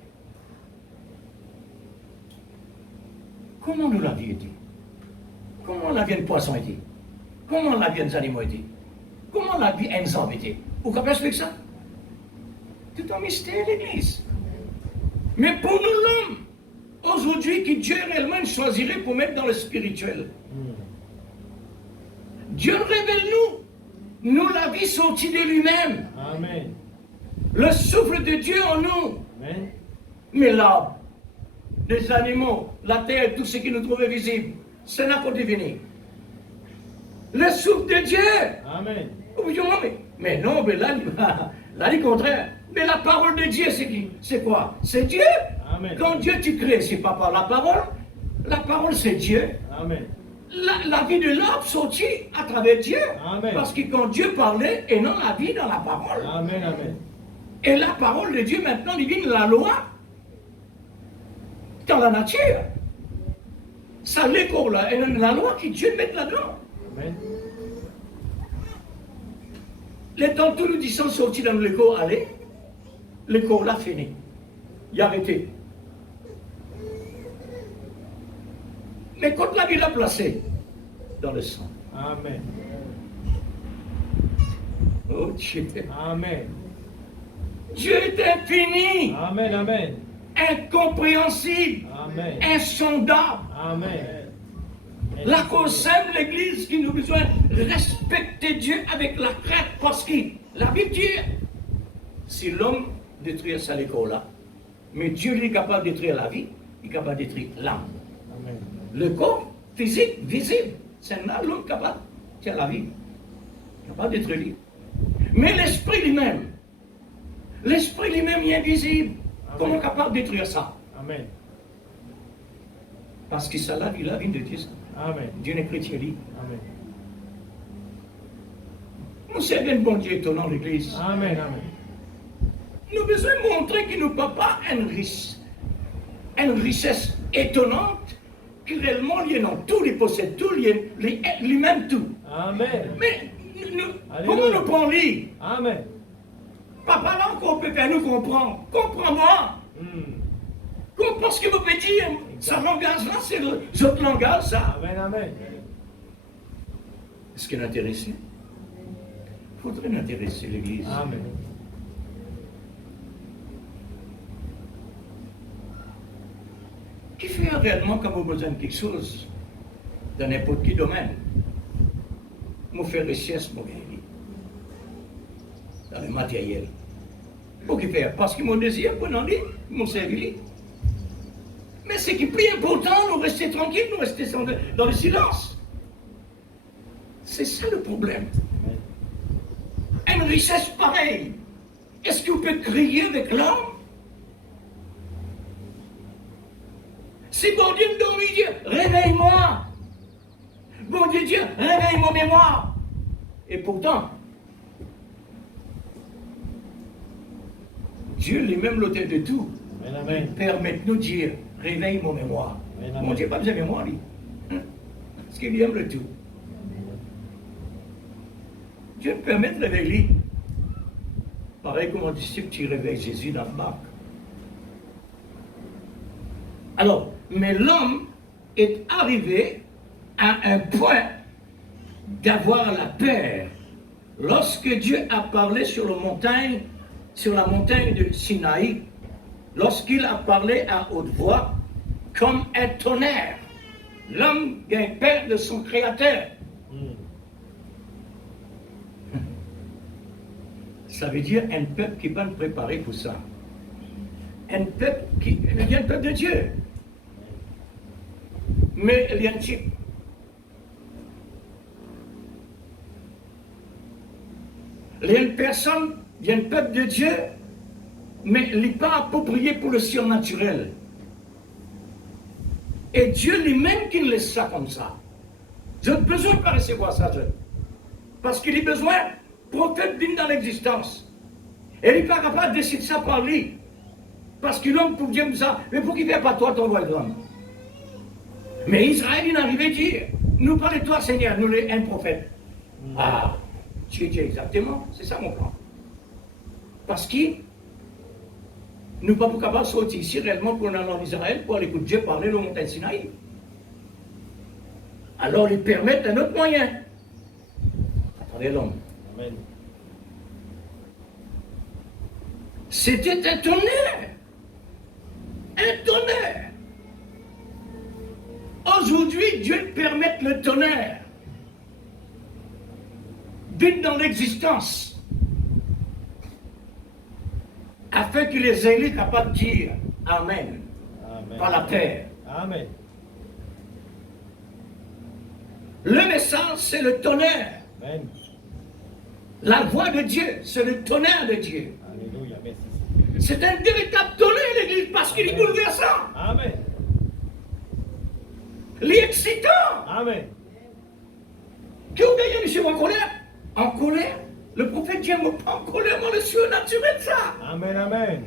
Comment nous la vie était? Comment la vie d'un poisson était? Comment la vie des animaux était? Comment la vie d'un homme était? Vous ne pouvez pas expliquer ça? C'est un mystère, l'Église. Mais pour nous, l'homme, aujourd'hui, que Dieu réellement choisirait pour mettre dans le spirituel. Dieu révèle nous la vie sortie de lui-même. Amen. Le souffle de Dieu en nous. Amen. Mais l'arbre, les animaux, la terre, tout ce qui nous trouvait visible, c'est n'a qu'au deviner. Le souffle de Dieu. Amen. Vous dites, mais non, mais là, le contraire. Mais la parole de Dieu, c'est qui? C'est quoi? C'est Dieu. Amen. Quand Dieu tu crées, c'est pas par la parole. La parole, c'est Dieu. Amen. La vie de l'arbre sortit à travers Dieu. Amen. Parce que quand Dieu parlait, et non la vie dans la parole. Amen. Amen. Et la parole de Dieu maintenant devient la loi dans la nature. Ça l'écho là, et la loi que Dieu met là-dedans. Amen. Les temps tous nous disons sortis dans l'écho, allez, l'écho là fini. Il a arrêté. Mais quand la vie l'a placé dans le sang. Amen. Oh Dieu. Amen. Dieu est infini, Amen. Amen. incompréhensible, Amen. insondable. Amen. La cause simple, l'Église qui nous a besoin de respecter Dieu avec la crainte, parce que la Bible dit, si l'homme détruit ça l'école là, mais Dieu lui est capable de détruire la vie, il est capable de détruire l'âme. Amen. Le corps physique, visible, c'est là l'homme capable de faire la vie, capable de détruire. Mais l'esprit lui-même, il est invisible. Amen. Comment capable de détruire ça? Amen. Parce que ça, la vie de Dieu. Amen. Dieu n'est chrétien. Amen. Nous servons un bon Dieu étonnant, l'Église. Amen. Amen. Nous avons besoin de montrer qu'il nous pas une richesse étonnante qui réellement lui dans tout, lui possède tout, lui-même tout. Amen. Mais Alléluia. comment nous prend lui? Amen. Papa là qu'on peut faire nous comprendre. Comprends-moi. Comprends ce que vous pouvez dire. Ce langage-là, c'est l'autre langage, ça. Amen. Amen. Est-ce qu'il est intéressé? Il faudrait l'intéresser, l'Église. Amen. Qui fait réellement quand vous avez besoin de quelque chose, dans n'importe quel domaine? Vous faites richesse, mon bien, dans le matériel. Pour qui faire? Parce que mon désir, pour n'en dire, mon servir. Mais ce qui est plus important, nous rester tranquilles, nous rester dans le silence. C'est ça le problème. Une richesse pareille, est-ce que vous pouvez crier avec l'homme? Si bon Dieu me donne, il dit, réveille-moi. Bon Dieu dit, réveille mon mémoire. Et pourtant, Dieu lui-même l'auteur de tout. Amen. Amen. Permette-nous de dire, réveille mon mémoire. Amen. Mon Dieu n'a pas besoin de mémoire, lui. Hein? Parce qu'il aime le tout. Dieu permet de réveiller. Pareil comme un disciple qui réveille Jésus dans la barque. Alors, mais l'homme est arrivé à un point d'avoir la peur. Lorsque Dieu a parlé sur la montagne de Sinaï, lorsqu'il a parlé à haute voix, comme un tonnerre, l'homme a peur de son Créateur. Ça veut dire un peuple qui va nous préparer pour ça. Un peuple qui est un peuple de Dieu. Mais il y a un type. Il y a une personne, il y a un peuple de Dieu, mais il n'est pas approprié pour le surnaturel. Et Dieu lui-même qui nous laisse ça comme ça. Je n'ai besoin de pas recevoir ça, parce qu'il a besoin prophète vienne dans l'existence. Et il n'est pas capable de décider ça par lui. Parce que l'homme pour dire ça, mais pour qu'il ne vienne pas toi, ton royaume. Mais Israël, il est arrivé à dire, nous parlons de toi, Seigneur, nous les un prophète. Ah, tu dis exactement, c'est ça mon plan. Parce que nous ne sommes pas capables de sortir ici réellement pour aller en Israël, pour aller écouter Dieu parler de montagne Sinaï. Alors, ils permettent un autre moyen. Attendez l'homme. Amen. C'était un tonnerre. Un tonnerre. Aujourd'hui, Dieu permet le tonnerre d'être dans l'existence afin que les élus soient capables de dire Amen, Amen. par la terre. Amen. Le message, c'est le tonnerre. Amen. La voix de Dieu, c'est le tonnerre de Dieu. Alléluia. Merci. C'est un véritable tonnerre, l'Église, parce qu'il est bouleversant. Amen. Il est excitant. Amen. Que vous voyez, monsieur, en colère? En colère? Le prophète dit, en colère, moi, le surnaturel, ça. Amen. Amen.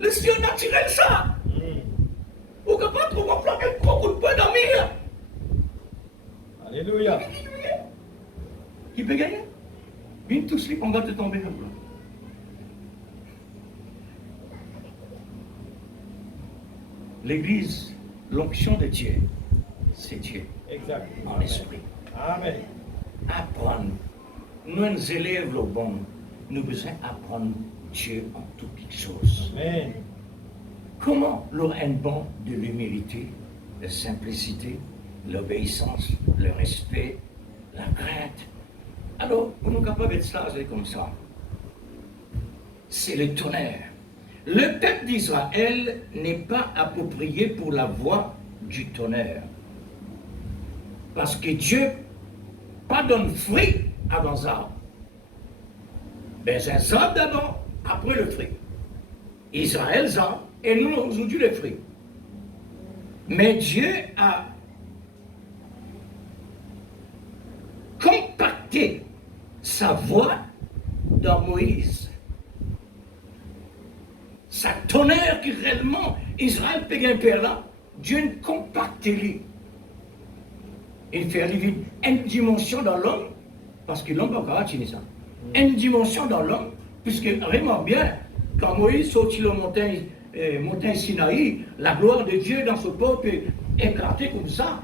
Le surnaturel, ça. Vous ne pouvez pas trop comprendre quel coup de poing dormir. Alléluia. Qui peut gagner? Viens tout slip, on va te tomber. L'église, l'onction de Dieu, c'est Dieu Exact. en esprit. Amen. Apprendre. Nous, les élèves, le bon, nous avons besoin d'apprendre Dieu en toutes choses. Amen. Comment un bon de l'humilité, la simplicité, l'obéissance, le respect, la crainte. Alors, nous sommes capables d'être sages comme ça. C'est le tonnerre. Le peuple d'Israël n'est pas approprié pour la voix du tonnerre. Parce que Dieu pas donne fruit avant ça. Mais c'est ça d'abord, après le fruit. Israël, ça, et nous, aujourd'hui, le fruit. Mais Dieu a compacté sa voix dans Moïse. Sa tonnerre qui réellement, Israël peut gagner là, Dieu ne compacte lui. Il fait arriver une dimension dans l'homme, parce que l'homme n'a pas atteindre ça. Une dimension dans l'homme, puisque vraiment bien, quand Moïse sortit la montagne Sinaï, la gloire de Dieu dans ce peuple éclaté comme ça,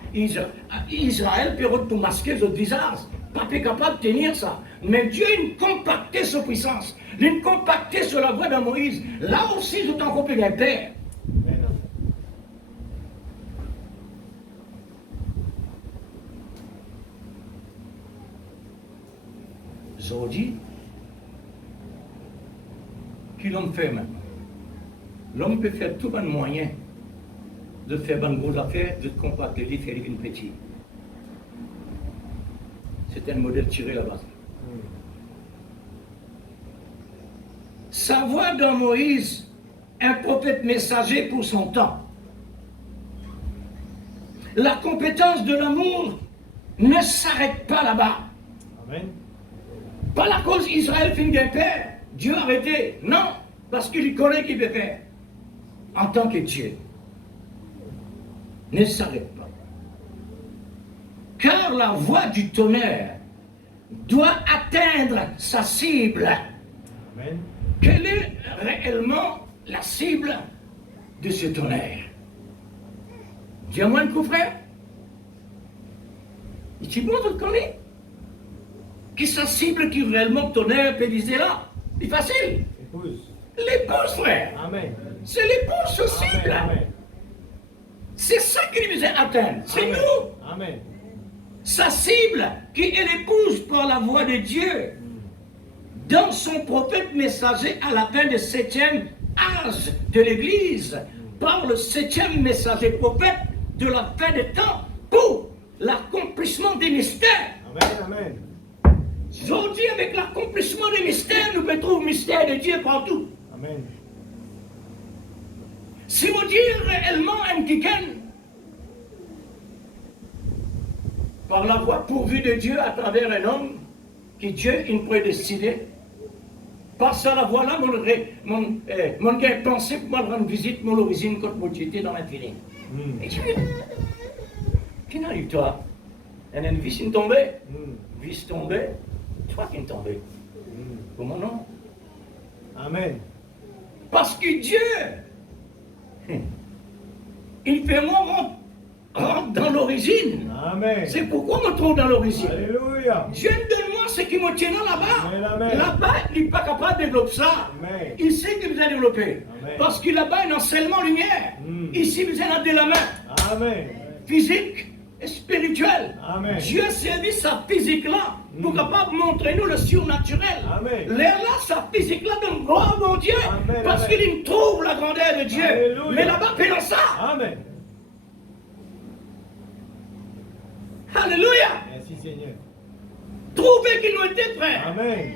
Israël peut pour masquer son visage, pas capable de tenir ça. Mais Dieu a compacté sa puissance, il a compacté sur la voix de Moïse. Là aussi, tout en compagnie d'un père. Amen. Aujourd'hui, qui l'homme fait maintenant? L'homme peut faire tout un moyen de faire une grosse affaire, de compacter, de faire une petite. C'est un modèle tiré là-bas. Sa voix dans Moïse, un prophète messager pour son temps. La compétence de l'amour ne s'arrête pas là-bas. Amen. Pas la cause Israël finit d'un père, Dieu a arrêté. Non, parce qu'il connaît qu'il peut faire. En tant que Dieu, ne s'arrête pas. Car la voix du tonnerre doit atteindre sa cible. Amen. Quelle est réellement la cible de ce tonnerre? Dis-moi un coup, frère. Et tu montres le connais? Qui sa cible qui réellement tonnerre peut dire là? C'est facile. Épouse. L'épouse, frère. Amen. C'est l'épouse, ce cible. Amen. Amen. C'est ça qu'il nous a atteint. C'est Amen. nous. Amen. Sa cible, qui est l'épouse par la voix de Dieu, dans son prophète messager à la fin du 7e âge de l'Église, par le 7e messager prophète de la fin des temps, pour l'accomplissement des mystères. Amen. Amen. Aujourd'hui, avec l'accomplissement des mystères, nous retrouvons le mystère de Dieu partout. Amen. Si vous dites réellement un kiken, par la voie pourvue de Dieu à travers un homme qui Dieu a prédestiné, par ça la voie là, mon gars pensé pour me rendre visite, mon origine quand moi j'étais dans l'infini. Et tu dis, qui n'arrive toi? Et une vis est tombée, vis tombée, toi qui es tombé. Comment non? Amen. Parce que Dieu, il fait moi rentre dans l'origine. Amen. C'est pourquoi on me trouve dans l'origine. Alléluia. Dieu donne-moi ce qui me tient là-bas. Amen, amen. Là-bas, il n'est pas capable de développer ça. Amen. Il sait qu'il vous a développé. Amen. Parce que là-bas, il y a seulement lumière. Ici, vous avez de la main. Amen. Physique et spirituelle. Amen. Dieu a servi sa physique-là pour capable montrer nous le surnaturel. Amen. L'air-là, sa physique-là donne gloire à mon Dieu. Amen, Parce amen. qu'il trouve la grandeur de Dieu. Alléluia. Mais là-bas, pénant ça. Amen. Alléluia. Merci Seigneur. Trouvez qu'il nous était prêts. Amen.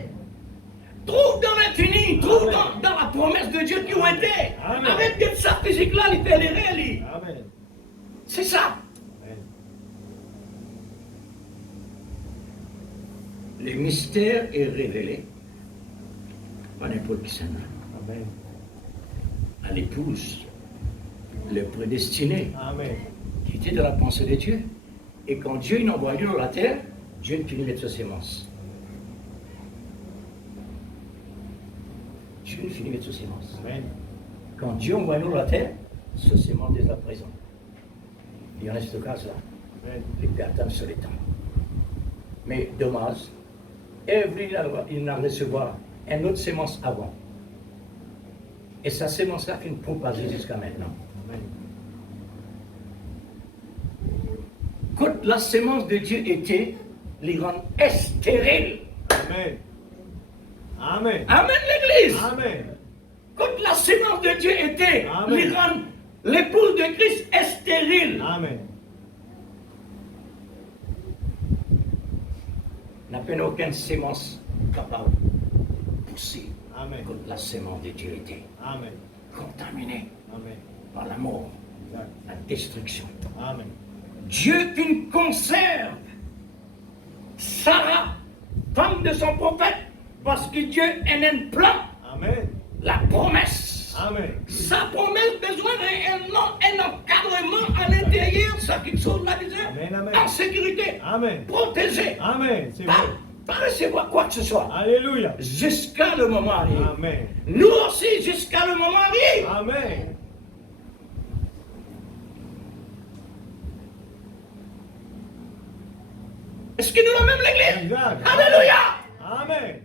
Trouve dans l'infini, trouve Amen. dans la promesse de Dieu qui ont été. Amen. Arrête d'être sa physique-là, il fait les réels. Amen. C'est ça. Amen. Le mystère est révélé par n'importe qui s'en a. Amen. À l'épouse, le prédestiné, Amen. qui était dans la pensée de Dieu. Et quand Dieu il envoie Dieu dans la terre, Dieu ne finit mettre sa sémence. Dieu ne finit mettre sa sémence. Amen. Quand Dieu envoie nous dans la terre, ce sémence est à présent. Il y en a ce cas là. Amen. Les gâteaux sur les temps. Mais dommage, il n'a recevoir une autre sémence avant. Et sa sémence-là qui nous propagée jusqu'à maintenant. Amen. Quand la sémence de Dieu était, les rendre stériles. Amen. Amen. Amen l'Église. Amen. Quand la sémence de Dieu était, Amen. les rendre l'épouse de Christ stérile. Amen. N'a pas aucune sémence capable de pousser. Amen. Quand la sémence de Dieu était Amen. contaminée Amen. par la mort, Exact. la destruction. Amen. Dieu qui conserve Sarah, femme de son prophète, parce que Dieu a un plan, Amen. la promesse. Amen. Sa promesse besoin d'un encadrement à l'intérieur, ça qui sauve la vie, Amen, amen. en sécurité, Amen. protégé, Amen. C'est vrai. pas recevoir quoi que ce soit, Alléluia. jusqu'à le moment arrivé. Amen. Nous aussi, jusqu'à le moment arrivé. Amen. Est-ce que nous l'avons même l'église? Exact. Alléluia. Amen.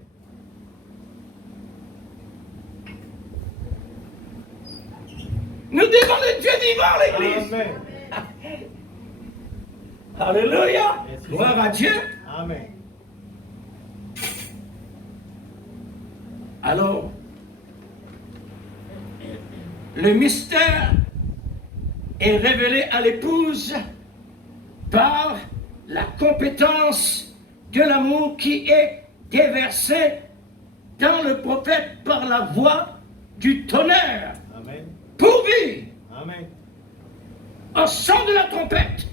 Nous devons le Dieu vivant, l'église. Amen. Alléluia. Merci. Gloire à Dieu. Amen. Alors, le mystère est révélé à l'épouse par la compétence de l'amour qui est déversé dans le prophète par la voix du tonnerre, Amen. pourvu Amen. au son de la trompette,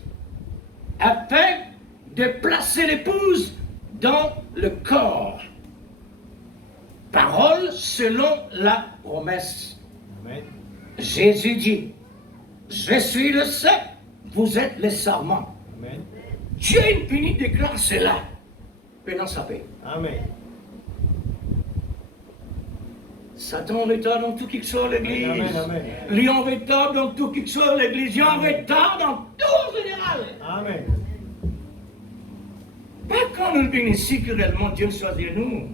afin de placer l'épouse dans le corps. Parole selon la promesse. Amen. Jésus dit, je suis le seul, vous êtes les sarments. Amen. Dieu infini déclare cela. pendant sa paix. Amen. Satan en retard dans tout qui soit l'église. Amen, amen. Lui en retard dans tout qui soit l'église. Il en retard dans tout en général. Amen. Pas quand nous venons ici que réellement Dieu choisit nous.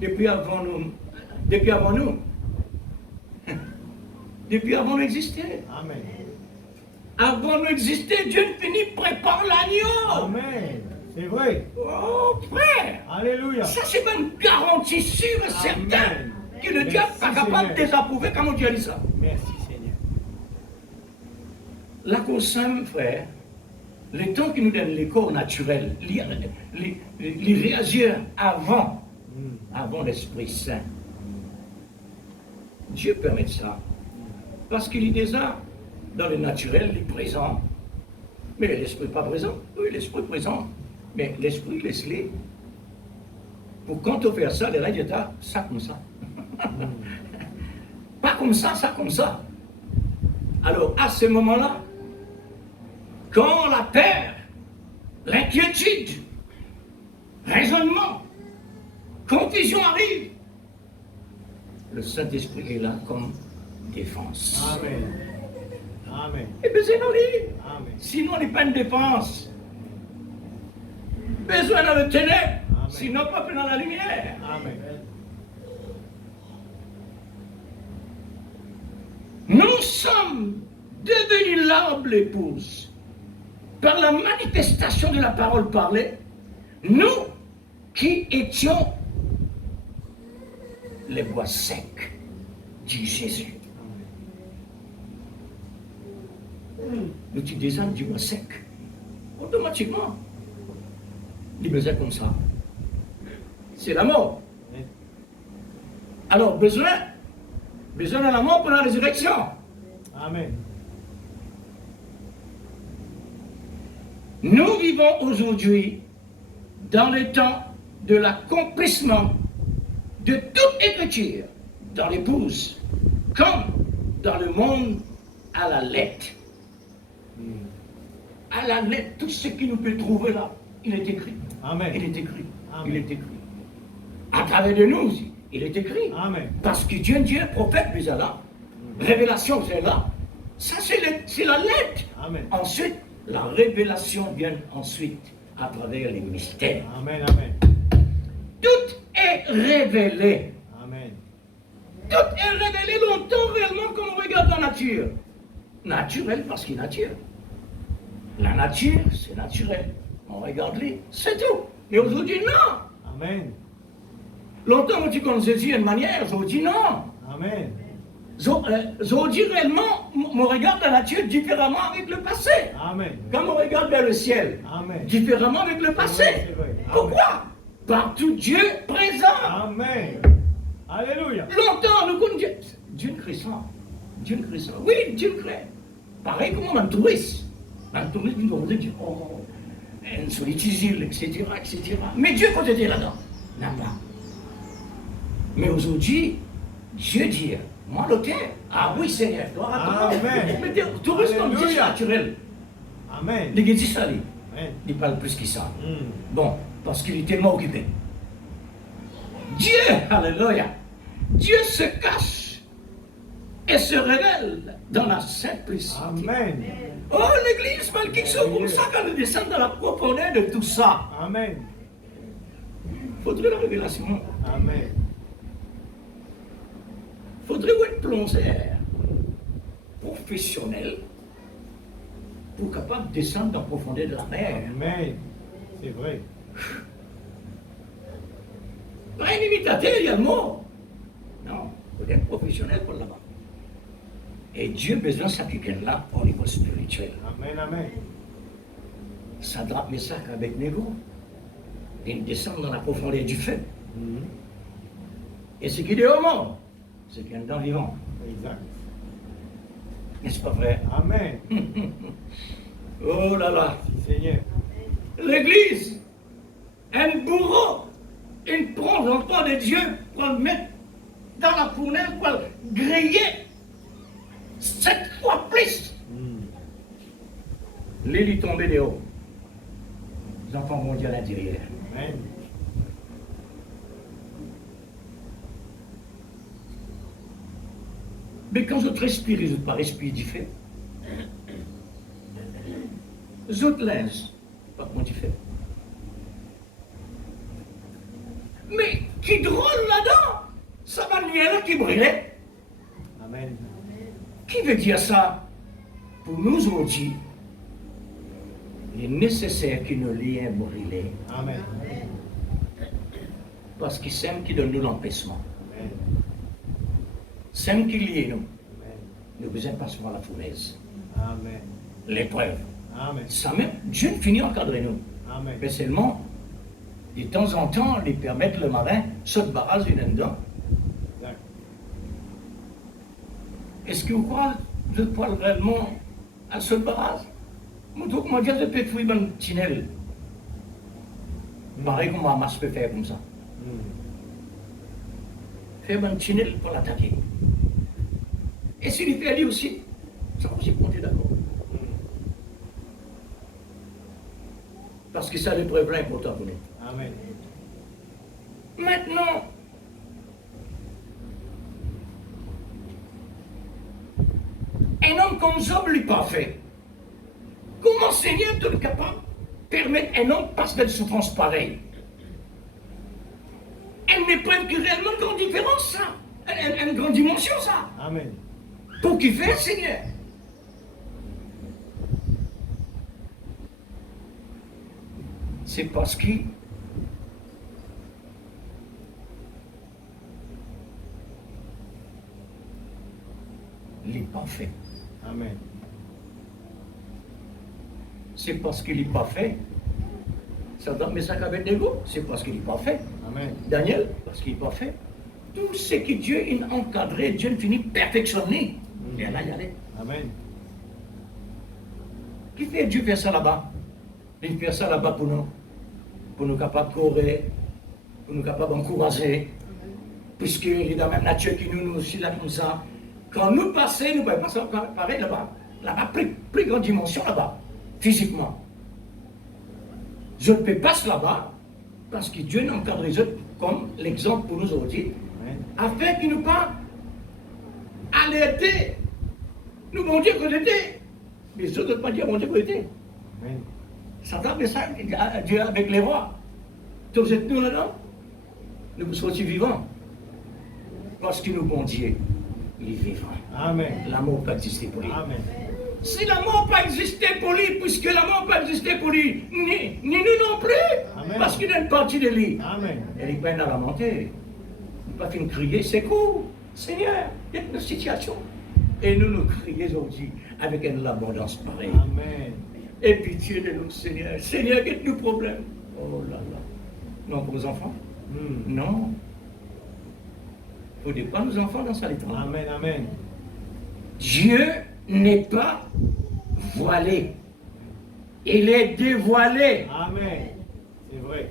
Depuis avant nous. Depuis avant nous. Depuis avant nous exister. Amen. Avant nous exister, Dieu finit prépare l'agneau. Amen. C'est vrai. Oh frère. Alléluia. Ça c'est une garantie sûre et certaine Amen. que le Dieu Merci, n'est pas capable de Seigneur. désapprouver. Comment Dieu dit ça? Merci Seigneur. La cause simple, frère, le temps qui nous donne les corps naturels, les réagir avant l'Esprit Saint. Dieu permet ça. Parce qu'il est déjà dans le naturel, il est présent. Mais l'Esprit n'est pas présent. Oui, l'Esprit est présent. Mais l'Esprit, laisse-le. Pour quand on fait ça, les règles d'État, ça comme ça. Pas comme ça, ça comme ça. Alors, à ce moment-là, quand la peur, l'inquiétude, raisonnement, confusion arrive, le Saint-Esprit est là comme défense. Amen. Amen. Et besoin d'en lire. Amen. Sinon, il n'y a pas de défense. Besoin dans le ténèbre. Amen. Sinon, pas dans la lumière. Amen. Nous sommes devenus l'arbre l'épouse par la manifestation de la parole parlée, nous qui étions les bois secs, dit Jésus. Nous tu descends du bois sec. Automatiquement, il besoin comme ça. C'est la mort. Alors, besoin de la mort pour la résurrection. Amen. Nous vivons aujourd'hui dans le temps de l'accomplissement de toute écriture dans l'épouse, comme dans le monde à la lettre. À la lettre, tout ce qui nous peut trouver là, il est écrit. Amen. Il est écrit. Amen. Il est écrit. À travers de nous aussi, il est écrit. Amen. Parce que Dieu, prophète, déjà là. Révélation, c'est là. Ça, c'est la lettre. Amen. Ensuite, la révélation vient ensuite à travers les mystères. Amen. Amen. Tout est révélé. Amen. Tout est révélé longtemps réellement comme on regarde la nature. Naturel parce qu'il est nature. La nature, c'est naturel. On regarde les, c'est tout. Mais aujourd'hui, non. Amen. Longtemps, on dit qu'on se dit d'une manière, aujourd'hui, non. Amen. Aujourd'hui, réellement, on regarde la nature différemment avec le passé. Amen. Comme on regarde vers le ciel, Amen. différemment avec le passé. C'est vrai. Pourquoi? Partout Dieu présent. Amen. Alléluia. Longtemps, nous connaissons Dieu crée ça. Dieu crée ça. Oui, Dieu crée. Pareil comme un touriste. Un touriste, nous devons dire, oh, une solitude, etc., etc. Mais Dieu, quand il est là-dedans, n'a pas. Mais aujourd'hui, Dieu dit, moi l'auteur, ah oui Seigneur, gloire à toi. Amen. Mais touriste comme Alléluia. c'est naturel. Amen. Les gars disent ça, lui. Amen. Il parle plus que ça. Mm. Bon, parce qu'il est tellement occupé. Dieu, alléluia, Dieu se cache et se révèle dans la simplicité. Amen. Oh, l'église, mal qu'il soit comme ça, quand nous descendons dans la profondeur de tout ça, Amen. il faudrait la révélation. Amen. Il faudrait être plongeur professionnel pour capable de descendre dans la profondeur de la mer. Amen. C'est vrai. Pas un imitateur également. Non, il faut être professionnel pour là-bas. Et Dieu a besoin de ça quelqu'un-là au niveau spirituel. Amen. Amen. Sadrach, Meshach, Abednego, ils descendent dans la profondeur du feu. Mm. Et ce qu'il est au monde, c'est qu'il y a dedans vivant. Exact. N'est-ce pas vrai? Amen. Oh là là! Seigneur. L'église, un bourreau, il prend l'enfant de Dieu pour le mettre dans la fournaise, pour le griller 7 fois plus. Mm. L'île est tombée de haut. les enfants vont dire à l'intérieur. Amen. Mais quand je respire, je ne pas respirer différent. Les autres linges, pas comment tu fais. Mais qui drôle là-dedans, ça va lui là qui brûlait. Amen. Qui veut dire ça? Pour nous aujourd'hui, il est nécessaire qu'il nous liens brûlés. Amen. Parce qu'il s'aime qui donne nous l'empêchement. Amen. S'aime qui lie nous. Amen. Nous besoin pas souvent la fournaise. Amen. L'épreuve. Amen. Ça même, Dieu finit encadrer nous. Amen. Mais seulement, de temps en temps, lui permettre le marin se barrage une dedans. Exact. Est-ce que vous croyez que je parle réellement à ce barrage? Moi, tout comment dire, je peux fouiller dans le tunnel. Pareil comme Hamas peut faire comme ça. Faire un tunnel pour l'attaquer. Et s'il fait lui aussi, ça aussi compter d'accord. Parce que ça, l'épreuve là important pour nous. Amen. Maintenant, un homme comme Job lui pas fait. Comment Seigneur te le capable de permettre un homme passer de souffrance pareille? Elle n'est pas une réellement grande différence, ça. Une grande dimension, ça. Amen. Pour qui fait, Seigneur? C'est parce qu'il n'est pas fait. Amen. C'est parce qu'il n'est pas fait. Ça donne mes sacs avec des goûts, c'est parce qu'il n'est pas fait. Amen. Daniel, parce qu'il n'est pas fait. Tout ce que Dieu a encadré, Dieu finit perfectionner. Et là, il y allait. Amen. Qui fait Dieu faire ça là-bas? Il fait ça là-bas pour nous capables de courir, pour nous capables d'encourager. Puisqu'il est dans la même nature qui nous aussi là comme ça. Quand nous passons, nous pouvons passer pareil là-bas. Là-bas, plus grande dimension là-bas, physiquement. Je ne peux pas là-bas parce que Dieu nous encadre les autres comme l'exemple pour nous aujourd'hui, Amen. afin qu'il nous pas alerter. Nous, mon Dieu, qu'on était. Mais les autres ne pas dire, mon Dieu, qu'on était. Amen. Satan fait ça, Dieu avec les rois. Donc vous êtes nous là-dedans. Nous sommes aussi vivants. Parce que nous, bon Dieu, il est vivant. Amen. L'amour peut exister pour lui. Amen. Si l'amour pas existé pour lui, puisque l'amour pas existé pour lui, ni nous non plus, Amen. parce qu'il a une partie de lui. Amen. Elle est peine à lamenter. Il n'a pas fait crier, c'est cool. Seigneur, il y a une situation. Et nous crions aujourd'hui avec une abondance pareille. Amen. Et pitié de nous, Seigneur. Seigneur, quel est le problème? Oh là là. Non, pour nos enfants? Non. Il ne faut pas nos enfants dans sa lettre. Amen. Amen. Dieu n'est pas voilé. Il est dévoilé. Amen. C'est vrai.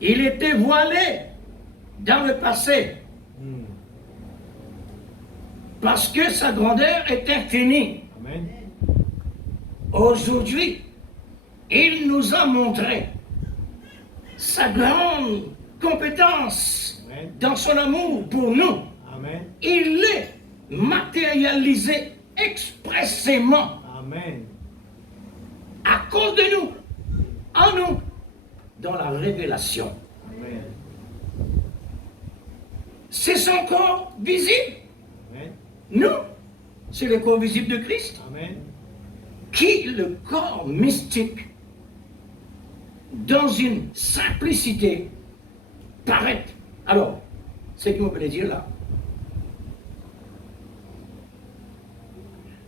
Il était voilé dans le passé parce que sa grandeur est infinie. Amen. Aujourd'hui, il nous a montré sa grande compétence Amen. dans son amour pour nous. Amen. Il est matérialisé expressément Amen. à cause de nous, en nous, dans la révélation. Amen. C'est son corps visible. Amen. Nous, c'est le corps visible de Christ, Amen. qui, le corps mystique, dans une simplicité, paraît. Alors, c'est ce que vous voulez dire là.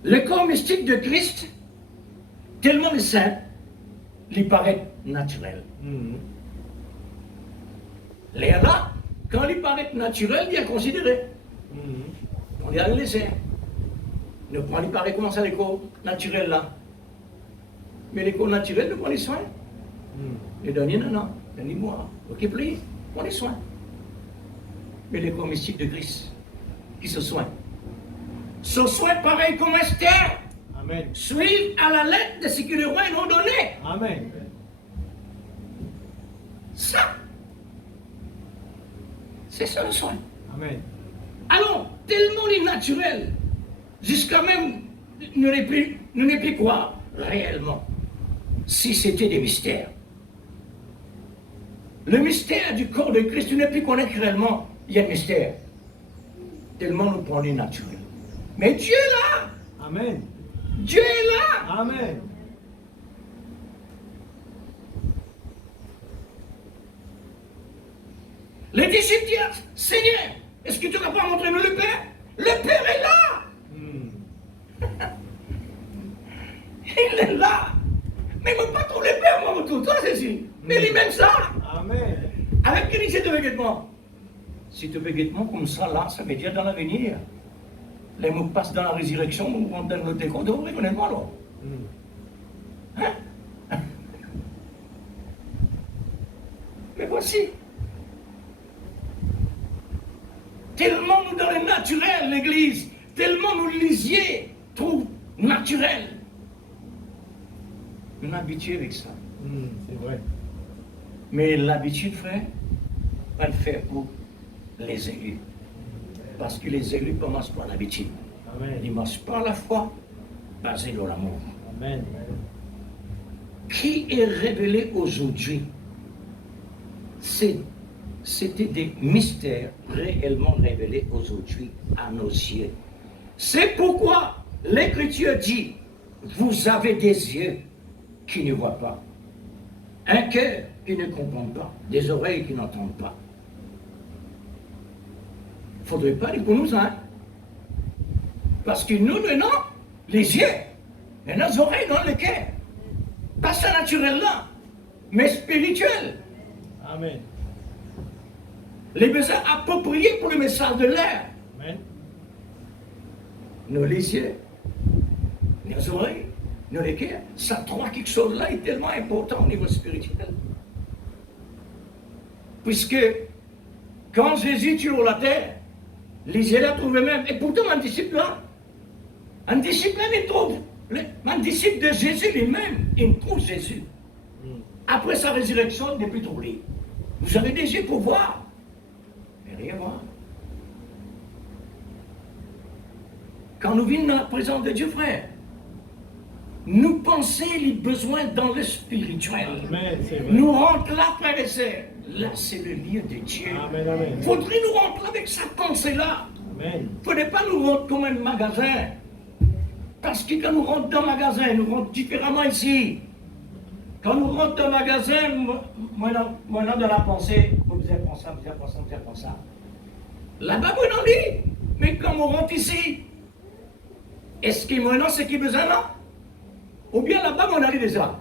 Le corps mystique de Christ, tellement est saint, lui paraît naturel. Là, quand il paraît naturel, il est considéré. On est à le laisser. Ne prend il paraît comment ça les corps naturels là. Mais les corps naturels, nous prenons les soins. Les derniers, non. Les moi. Ok, plus, prends les soins. Mais les corps mystiques de Christ, qui se soignent. Ce soin pareil comme Esther. Amen. suivre à la lettre de ce que les rois ont donné. Amen. Ça, c'est ça le soin. Amen. Alors, tellement naturel, jusqu'à même ne plus croire réellement, si c'était des mystères. Le mystère du corps de Christ, tu ne plus connaître réellement, il y a un mystère. Tellement nous prenons naturel. Mais Dieu est là. Amen. Dieu est là. Amen. Les disciples disent, Seigneur, est-ce que tu n'as pas montré nous le Père? Le Père est là. Il est là. Mais il ne pas trouver le Père, moi, tout ça, c'est sûr. Mais lui-même ça. Amen. Avec quel c'est de vêtements? Si tu veux vêtements comme ça, là, ça veut dire dans l'avenir. Les mots passent dans la résurrection, nous rentrons dans notre décor, vous reconnaissez moi, alors. Hein? Mais voici. Tellement nous dans le naturel, l'Église, tellement nous lisiez, trop naturel. On est habitué avec ça. C'est vrai. Mais l'habitude, frère, va le faire pour les élus. Parce que les élus commencent par l'habitude. Amen. Ils commencent par la foi, basée sur l'amour. Amen. Qui est révélé aujourd'hui? C'était des mystères réellement révélés aujourd'hui à nos yeux. C'est pourquoi l'Écriture dit, vous avez des yeux qui ne voient pas, un cœur qui ne comprend pas, des oreilles qui n'entendent pas. Il ne faudrait pas dire pour nous, hein? Parce que nous, non, les yeux, et nos oreilles, non, le cœur. Pas ça naturel là, mais spirituel. Amen. Les besoins appropriés pour le message de l'air. Amen. Nos les yeux, nos oreilles, nos les cœurs, ça trois quelque chose là est tellement important au niveau spirituel. Puisque quand Jésus tue sur la terre, les yeux là trouvaient même, et pourtant un disciple là, il trouve, un disciple de Jésus lui-même, il trouve Jésus. Après sa résurrection, il n'est plus troublé. Vous avez des yeux pour voir, mais rien voir. Quand nous venons dans la présence de Dieu, frère, nous pensons les besoins dans le spirituel. Amen, c'est vrai. Nous rentrons là, frère et sœurs. Là, c'est le lieu de Dieu. Amen, amen. Il faudrait nous rentrer avec sa pensée-là. Amen. Il ne faudrait pas nous rendre comme un magasin. Parce que quand nous rentrons dans le magasin, nous rentrons différemment ici. Quand nous rentrons dans le magasin, moi, dans la pensée, vous avez pensé ça, vous avez pensé ça, vous avez pensé ça. Là-bas, vous n'en dites. Mais quand on rentre ici, est-ce qu'il y a ce qui est besoin là? Ou bien là-bas, on a dit déjà.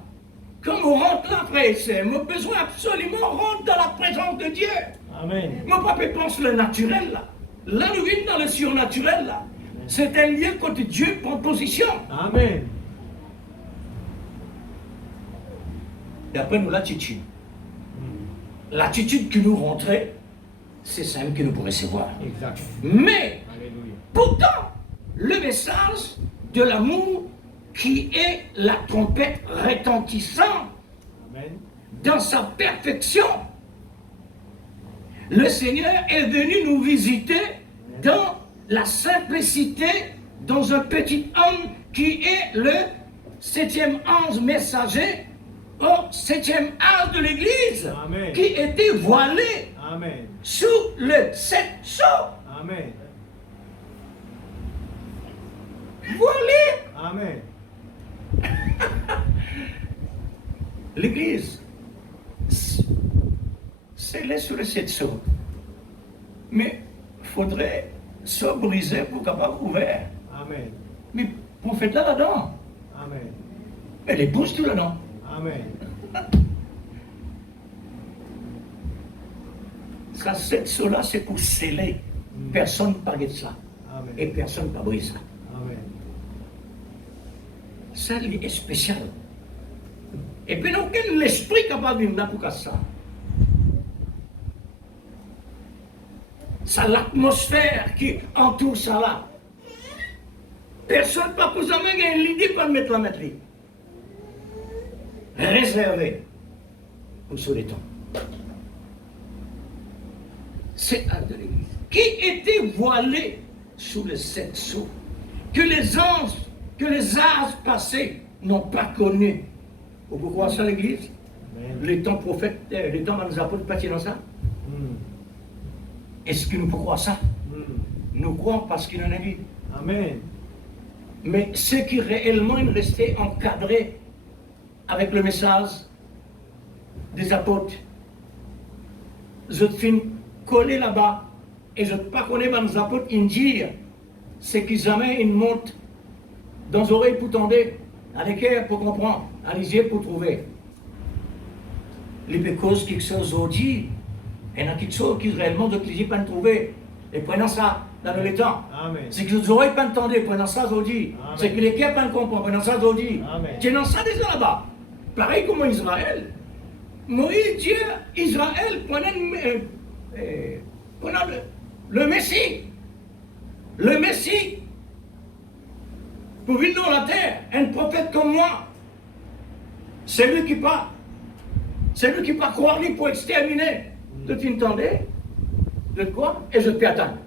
Quand on rentre là, frère et sœur, on a besoin absolument rentrer dans la présence de Dieu. Amen. Mon papa pense le naturel là. Là, nous venons dans le surnaturel là. C'est un lieu quand Dieu prend position. Amen. Et après, nous, l'attitude. L'attitude que nous rentrons, c'est celle que nous pourrons recevoir. Exact. Mais, Alléluia. pourtant, le message de l'amour qui est la trompette retentissante Amen. dans sa perfection. Le Seigneur est venu nous visiter dans la simplicité, dans un petit homme qui est le 7e ange messager, au 7e âge de l'Église, Amen. qui était voilé Amen. sous le 7 sceaux. Amen. Voilé. Amen. L'Église, c'est là sur le 7 sceaux. Mais il faudrait se briser pour capable ouvert. Amen. Mais pour faire là-dedans, Amen. elle est pousse tout là-dedans. Amen. Ça, cette sceaux-là, c'est pour sceller. Personne ne parle de ça. Amen. Et personne ne parle de ça. Amen. Ça, est spécial. Et puis, donc, l'esprit capable de venir pour ça. C'est l'atmosphère qui entoure ça là. Personne pas pour ça, mais il y a l'idée pas de mettre la mettre. Réservé pour ce temps. C'est acte de l'Église. Qui était voilé sous les 7 sceaux, que les âges passés n'ont pas connu. Vous pouvez croire ça l'Église? Amen. Les temps prophètes, les temps nous apôtres pas dans ça? Est-ce que nous pouvons croire ça? Nous croyons parce qu'il en a dit. Amen. Mais ceux qui réellement restaient encadrés avec le message des apôtres, je fin collé là-bas et je ne pas connais pas les apôtres ils disent c'est qu'ils jamais ils montent dans les oreilles pour tendre, à l'équerre pour comprendre, à les yeux pour trouver. Les pécoses qui sont aujourd'hui, il y en a quelque chose qui réellement de les yeux pas trouver. Et prenant ça dans le temps. Amen. C'est que les oreilles pas entendre, prenant ça aujourd'hui. Amen. C'est que les cœurs pas comprendre, prenant ça aujourd'hui. Amen. Tu dans ça déjà là-bas. Pareil comme Israël. Moïse dit Israël prenant le Messie. Le Messie. Pour venir dans la terre, un prophète comme moi. C'est lui qui part. C'est lui qui part croire lui pour exterminer. De t'entendais? De quoi? Et je peux attendre.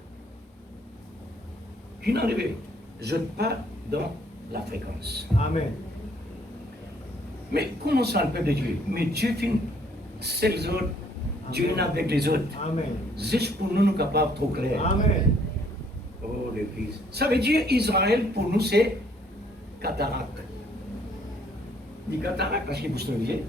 Qui n'en est? Je pars dans la fréquence. Amen. Mais comment ça le peuple de Dieu? Mais Dieu finit, c'est les autres. Dieu est avec les autres. Amen. Juste pour nous, nous capables trop clair. Amen. Oh, l'Église. Ça veut dire Israël pour nous c'est cataracte. Dit cataracte parce qu'il pousse le vieux.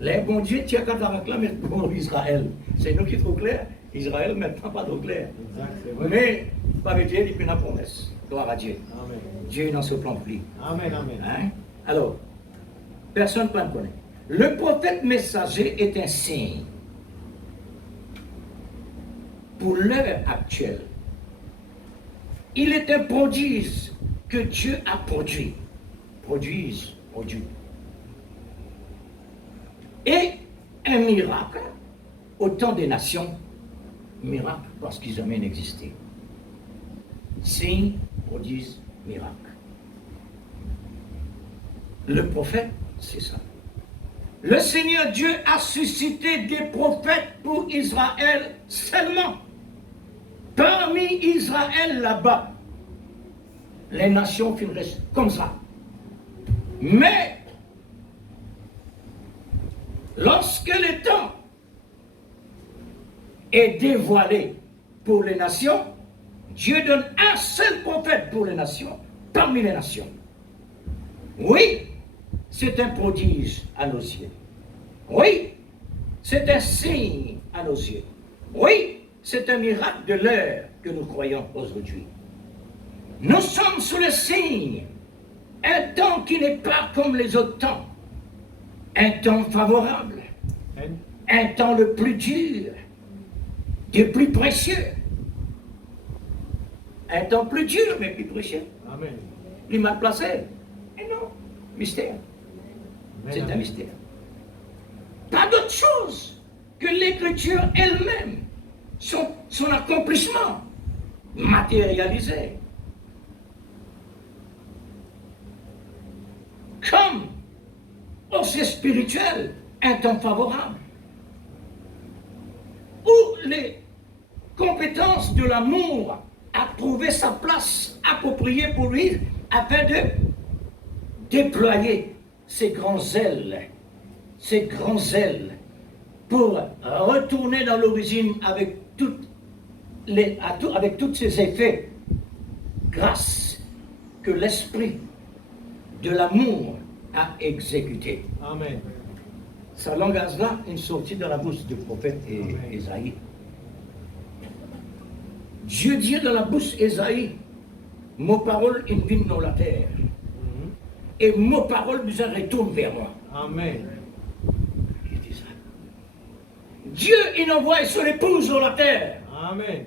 Les bons dieux, tu as cataracte là, mais pour Israël. C'est nous qui est trop clair. Israël maintenant pas trop clair. Exact, c'est vrai. Mais par Dieu, il fait la promesse. Gloire à Dieu. Amen. Dieu est dans ce plan de pluie. Amen. Amen. Hein? Alors, personne ne peut le connaître. Le prophète messager est un signe pour l'heure actuelle. Il est un prodige que Dieu a produit. Produit. Et un miracle au temps des nations. Miracle parce qu'ils jamais existé. Signe, prodige, miracle. Le prophète, c'est ça. Le Seigneur Dieu a suscité des prophètes pour Israël seulement. Parmi Israël là-bas, les nations finissent comme ça. Mais, lorsque le temps est dévoilé pour les nations, Dieu donne un seul prophète pour les nations, parmi les nations. Oui, c'est un prodige à nos yeux. Oui, c'est un signe à nos yeux. Oui, c'est un miracle de l'heure que nous croyons aujourd'hui. Nous sommes sous le signe, un temps qui n'est pas comme les autres temps, un temps favorable, Amen. un temps le plus dur, le plus précieux. Un temps plus dur, mais plus précieux. Amen. Il mal placé. Et non, mystère. C'est un Amen. mystère. Pas d'autre chose que l'écriture elle-même, son accomplissement matérialisé. Comme aussi spirituel, un temps favorable, où les compétences de l'amour a trouvé sa place appropriée pour lui afin de déployer ses grands ailes pour retourner dans l'origine avec avec tous ses effets, grâce que l'esprit de l'amour a exécuté. Amen. Ce langage-là est sorti de la bouche du prophète Amen. Ésaïe. Dieu dit dans la bouche d'Ésaïe, mon parole est venue dans la terre, Mhm. et mon parole nous retourne vers moi. Amen. Il dit ça. Dieu, il envoie son épouse sur la terre. Amen.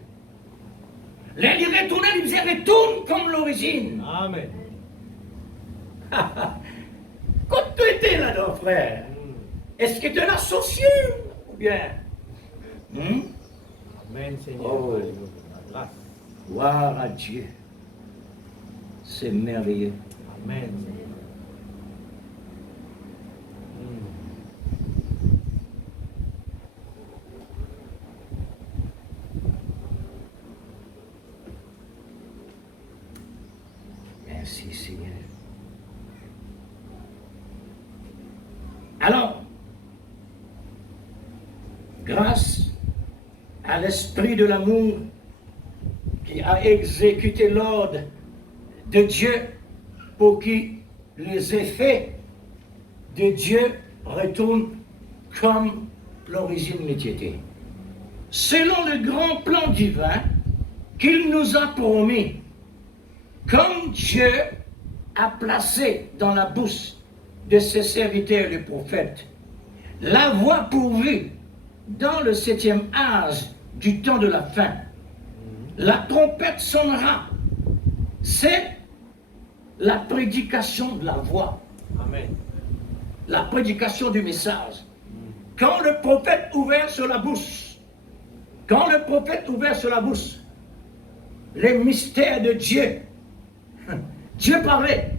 Là, il retourne, il disait retourne comme l'origine. Amen. Quand tu étais là-dedans, frère, est-ce que tu es associé ou bien? Amen, Seigneur. Oh. Alléluia. La grâce. Gloire à Dieu. C'est merveilleux. Amen. Merci Seigneur. Alors, grâce à l'esprit de l'amour qui a exécuté l'ordre de Dieu pour que les effets de Dieu retournent comme l'origine était. Selon le grand plan divin qu'il nous a promis, comme Dieu a placé dans la bouche de ses serviteurs les prophètes la voie pourvue dans le 7e âge du temps de la fin. La trompette sonnera. C'est la prédication de la voix. Amen. La prédication du message. Quand le prophète ouvert sur la bouche, les mystères de Dieu, Dieu parlait,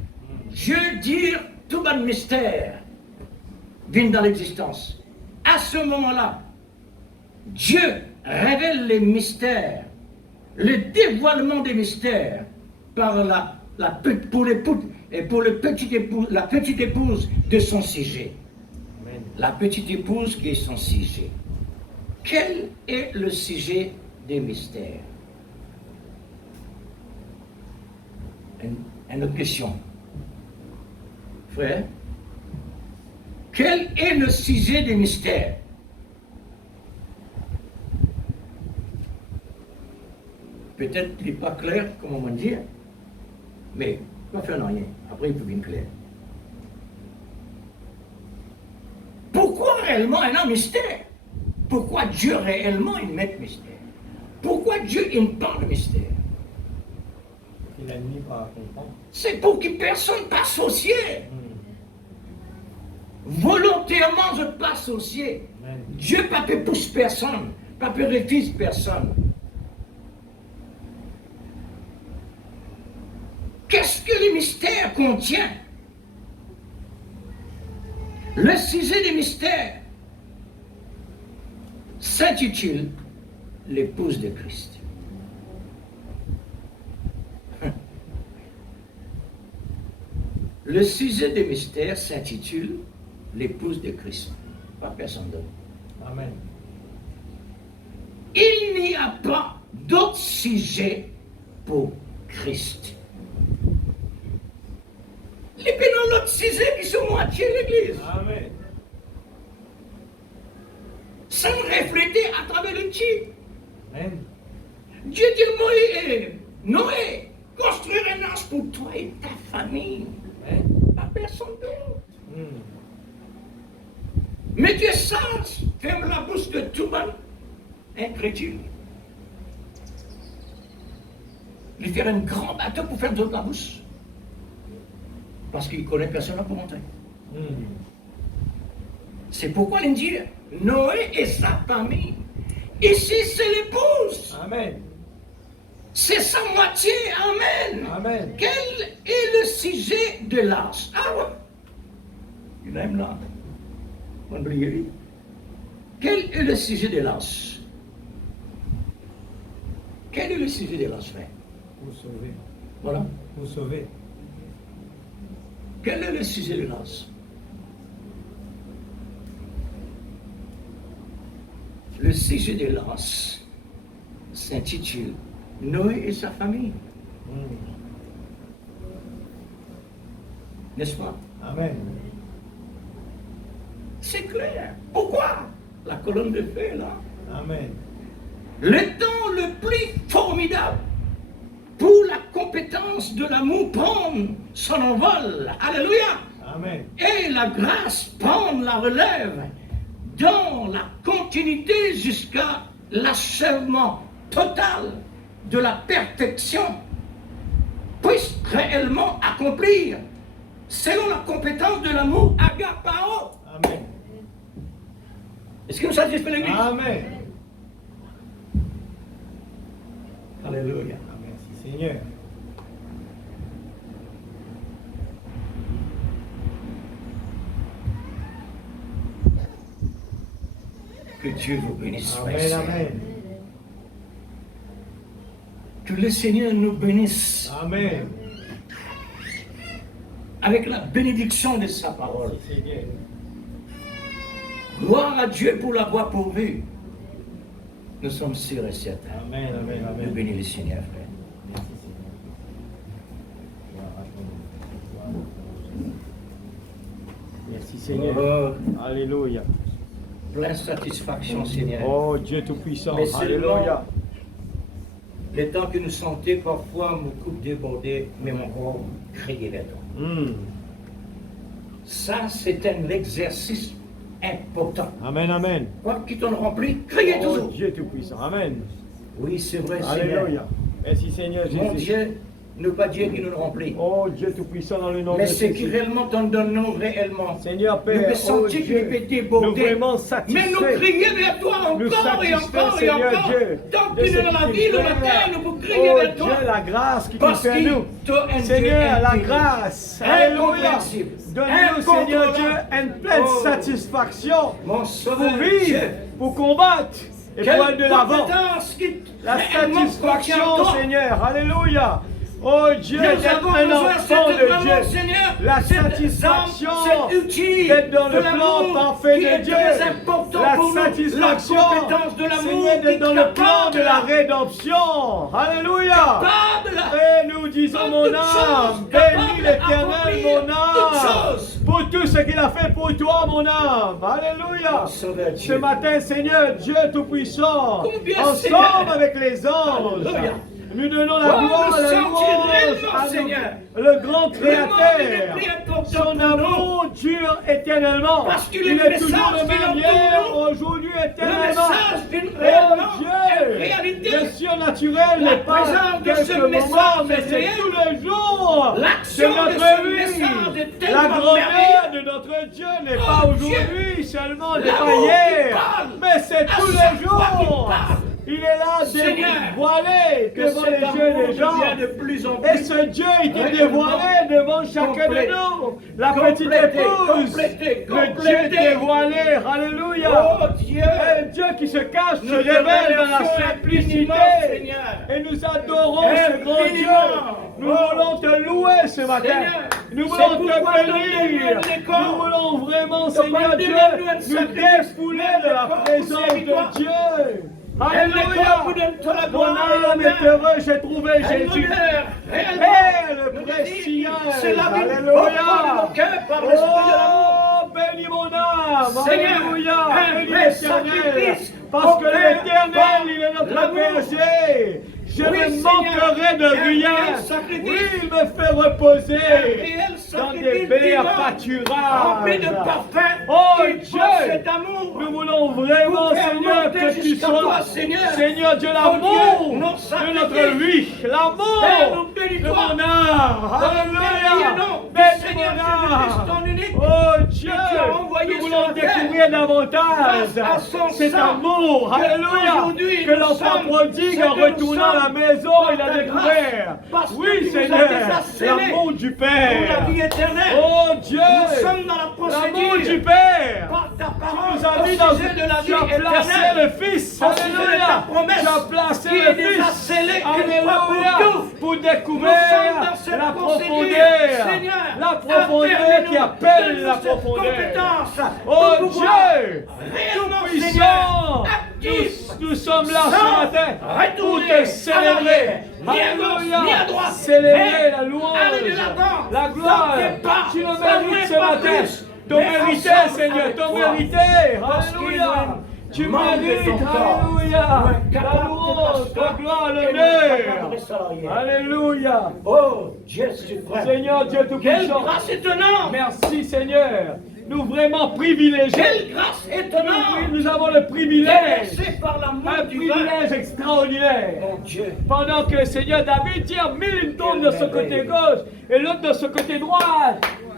Dieu dit tout bon mystère vient dans l'existence. À ce moment-là, Dieu révèle les mystères, le dévoilement des mystères par la petite épouse de son sujet. Amen. La petite épouse qui est son sujet. Quel est le sujet des mystères? Une autre question. Frère, quel est le sujet des mystères? Peut-être qu'il n'est pas clair, comme on va dire, mais pas faire rien. Après, il peut bien clair. Pourquoi réellement un mystère? Pourquoi Dieu réellement il met mystère? Pourquoi Dieu il parle de mystère? Il a mis par comprendre. C'est pour que personne ne passe associé. Volontairement, je pas associé. Amen. Dieu ne peut pousser personne, ne peut refuser personne. Qu'est-ce que le mystère contient? Le sujet des mystères s'intitule l'épouse de Christ. Le sujet des mystères s'intitule l'épouse de Christ, pas personne d'autre. Amen. Il n'y a pas d'autre sujet pour Christ. Il y a l'autre sujet qui sont moitié l'église. Amen. Sans refléter à travers le type. Amen. Dieu dit Moïse, Noé, construire un arche pour toi et ta famille. Amen. Pas personne d'autre. Mais Dieu sage, ferme la bouche de tout le monde incrédule. Il fait un grand bateau pour faire de la bouche. Parce qu'il ne connaît personne pour monter. C'est pourquoi il dit Noé et sa famille. Ici, c'est l'épouse. Amen. C'est sa moitié. Amen. Amen. Quel est le sujet de l'arche? Ah ouais. Il aime là. On oublie. Quel est le sujet de l'arche? Quel est le sujet de l'arche, frère? Vous sauvez. Voilà. Vous sauvez. Quel est le sujet de l'arche? Le sujet de l'arche s'intitule Noé et sa famille. N'est-ce pas? Amen. C'est clair. Pourquoi? La colonne de feu, là. Amen. Le temps le plus formidable pour la compétence de l'amour prendre son envol. Alléluia. Amen. Et la grâce prendre la relève dans la continuité jusqu'à l'achèvement total de la perfection puisse réellement accomplir selon la compétence de l'amour agapao. Amen. Est-ce que vous satisfait l'église? Amen. Alléluia. Merci Seigneur. Que Dieu vous bénisse. frères et Amen, sœurs. amen. Que le Seigneur nous bénisse Amen. avec la bénédiction de sa parole. Seigneur. Gloire à Dieu pour l'avoir pourvu. Nous sommes sûrs et certains. Amen, amen, Nous amen. bénissons le Seigneur, frère. Merci, Seigneur. Merci, Seigneur. Oh, Alléluia. pleine satisfaction, Seigneur. Oh, Dieu Tout-Puissant. Mais seulement- Alléluia. Le temps que nous sentons parfois me coupe déborder, mais mon corps crier vers toi. Ça, c'est un exercice important. Amen, amen. Quoi qu'il t'en remplit, criez Oh, toujours. Dieu Tout-Puissant. Amen. Oui, c'est vrai, Seigneur. Alléluia. Merci, Seigneur Mon Jésus. Dieu, ne pas Dieu qui nous remplit. Oh, Dieu Tout-Puissant, dans le nom Mais de ce qui Jésus. réellement t'en donne réellement. Seigneur Nous Père, peut oh sentir qu'il peut Dieu, nous déborder. vraiment Mais satisfaits. nous crier vers toi Nous encore et satisfaits, encore et Seigneur encore. Dieu, Tant de que ce nous dans la qui vie, dans la fait. terre, nous vous crier Oh vers toi. Dieu, la grâce qui Parce nous fait à nous. qu'il t'a un Seigneur, Dieu la infini, grâce. Alléluia. incompréhensible, Donne-nous, Seigneur Dieu, incontrôlable. une pleine Oh, satisfaction Mon pour sauveur, vivre, Dieu. pour combattre et pour aller de Quelle l'avant. compétence qui La réellement contient satisfaction, toi. Seigneur. Alléluia. Oh Dieu, Nous d'être avons un besoin, enfant c'est de vraiment, Dieu. Seigneur, La cette satisfaction âme, cet outil d'être dans de le plan l'amour parfait qui de est Dieu. très important La pour nous. satisfaction, La compétence de l'amour Seigneur, qui d'être dans le plan capable de la rédemption. Alléluia. Et nous disons, en mon toutes âme, choses, bénis capable l'Éternel, d'accomplir mon toutes âme, choses. pour tout ce qu'il a fait pour toi, mon âme. Alléluia. Sauveur Ce Dieu. matin, Seigneur, Dieu Tout-Puissant, Combien, ensemble Seigneur. avec les anges, Alléluia. nous donnons la Oh, gloire, nous la sentir louange réellement, à Seigneur. le grand Vraiment, il est Créateur. plus important Son pour nous. amour dure éternellement. Parce que Il le est toujours message le qu'il a même pour hier, nous, aujourd'hui, Le éternellement. message d'une Oh réellement une Dieu, réalité. le surnaturel La n'est pas présence de ce quelques message moments, mais est c'est réelle. tous les jours L'action de de notre ce vie. message est La tellement grandeur de notre Dieu n'est Oh pas Dieu, aujourd'hui seulement, n'est pas l'amour qui hier, parle, mais c'est à tous chaque les fois qu'il jours. parle. Il est là Seigneur, dévoilé que devant cet les yeux amour des gens. devient de plus en Et plus ce Dieu, il est réellement dévoilé devant chacun complet. de nous. La Complété, petite épouse. complété, Le Dieu complété. dévoilé. Alléluia. Oh Dieu, Un Dieu qui se cache, se nous te révèle dans la remercions simplicité. infiniment, Seigneur. Et nous adorons ce grand Dieu. Infiniment. Nous Oh. voulons te louer ce matin. Seigneur, Nous c'est voulons pourquoi te nous bénir. donnons les corps. Nous voulons vraiment, Nous Seigneur donnons Dieu, un nous sacrifice, défouler de la corps présence pour servir de Dieu. Et le Alléluia. corps vous donne toi la Mon gloire et âme est l'honneur. heureux, j'ai trouvé Jésus. Réellement, le précieux. c'est la vie Alléluia. de mon cœur par l'esprit de l'amour. Oh, bénis mon âme. Seigneur, Alléluia. un Bénis vrai l'Éternel. sacrifice Parce que offert l'Éternel, par il est notre l'amour. berger. Je Oui, ne Seigneur, manquerai de un rien. réel sacrifice. Oui, il me fait reposer réel dans des sacrifice baies divin, pâturages. rempli de parfum. Oh qui Dieu, porte cet amour. nous voulons vraiment, Pour faire Seigneur, monter que tu jusqu'à sois, toi, Seigneur. Seigneur Dieu, Oh l'amour Dieu, non de sacrifice. notre vie, Père, l'amour nous de bénis-toi. mon âme. Alléluia. non, Bénis Seigneur, mon Jésus-Christ, âme. ton unique, Oh Dieu, tu as envoyé nous sur voulons la terre. découvrir davantage Grâce à son cet sang, amour. que Alléluia. aujourd'hui Que nous l'enfant sommes, prodigue c'est en que nous retournant à la sommes maison, il par a ta découvert. grâce, parce que Oui, tu nous as Seigneur, déjà scellés l'amour du pour la Père. vie éternelle. Oh Dieu, Nous sommes dans la l'amour du procédure Père. par ta Tu parole nous as au mis dans sujet de la vie tu as placé éternelle. le Fils. Au sujet de ta Alléluia. promesse Tu as placé qui le est déjà Fils. scellée une fois pour Alléluia. toutes. Pour Nous sommes découvrir dans cette la procédure, profondeur. Seigneur. La profondeur Appelle-nous, qui appelle donne-nous la cette profondeur. compétence Oh pour pouvoir Dieu, réellement, tout-puissant, Seigneur, actif, nous sommes là sans ce matin pour retourner te célébrer. ni à gauche, ni à Alléluia. droite, Célébrer mais la louange, aller de l'avant, la gloire. sans départ, Tu le sans mérites moins, ce pas matin. plus, Ton mais mérité, ensemble Seigneur, avec ton toi. mérité. Parce qu'ils Alléluia. ont Tu manque de mérites, ton corps. Alléluia. Ouais, La capable de louange, ta ta gloire, et l'honneur. de ta grâce salariée. Alléluia. Oh, Dieu suprême. Seigneur Dieu Quelle Tout-Puissant. grâce étonnante. Merci Seigneur. Nous vraiment privilégiés. Quelle grâce étonnante. Nous avons le privilège. Déversée par l'amour Un du vin. privilège extraordinaire. Mon Dieu. Pendant que Seigneur David tire 1000 tombent de ce côté gauche et l'autre de ce côté droit.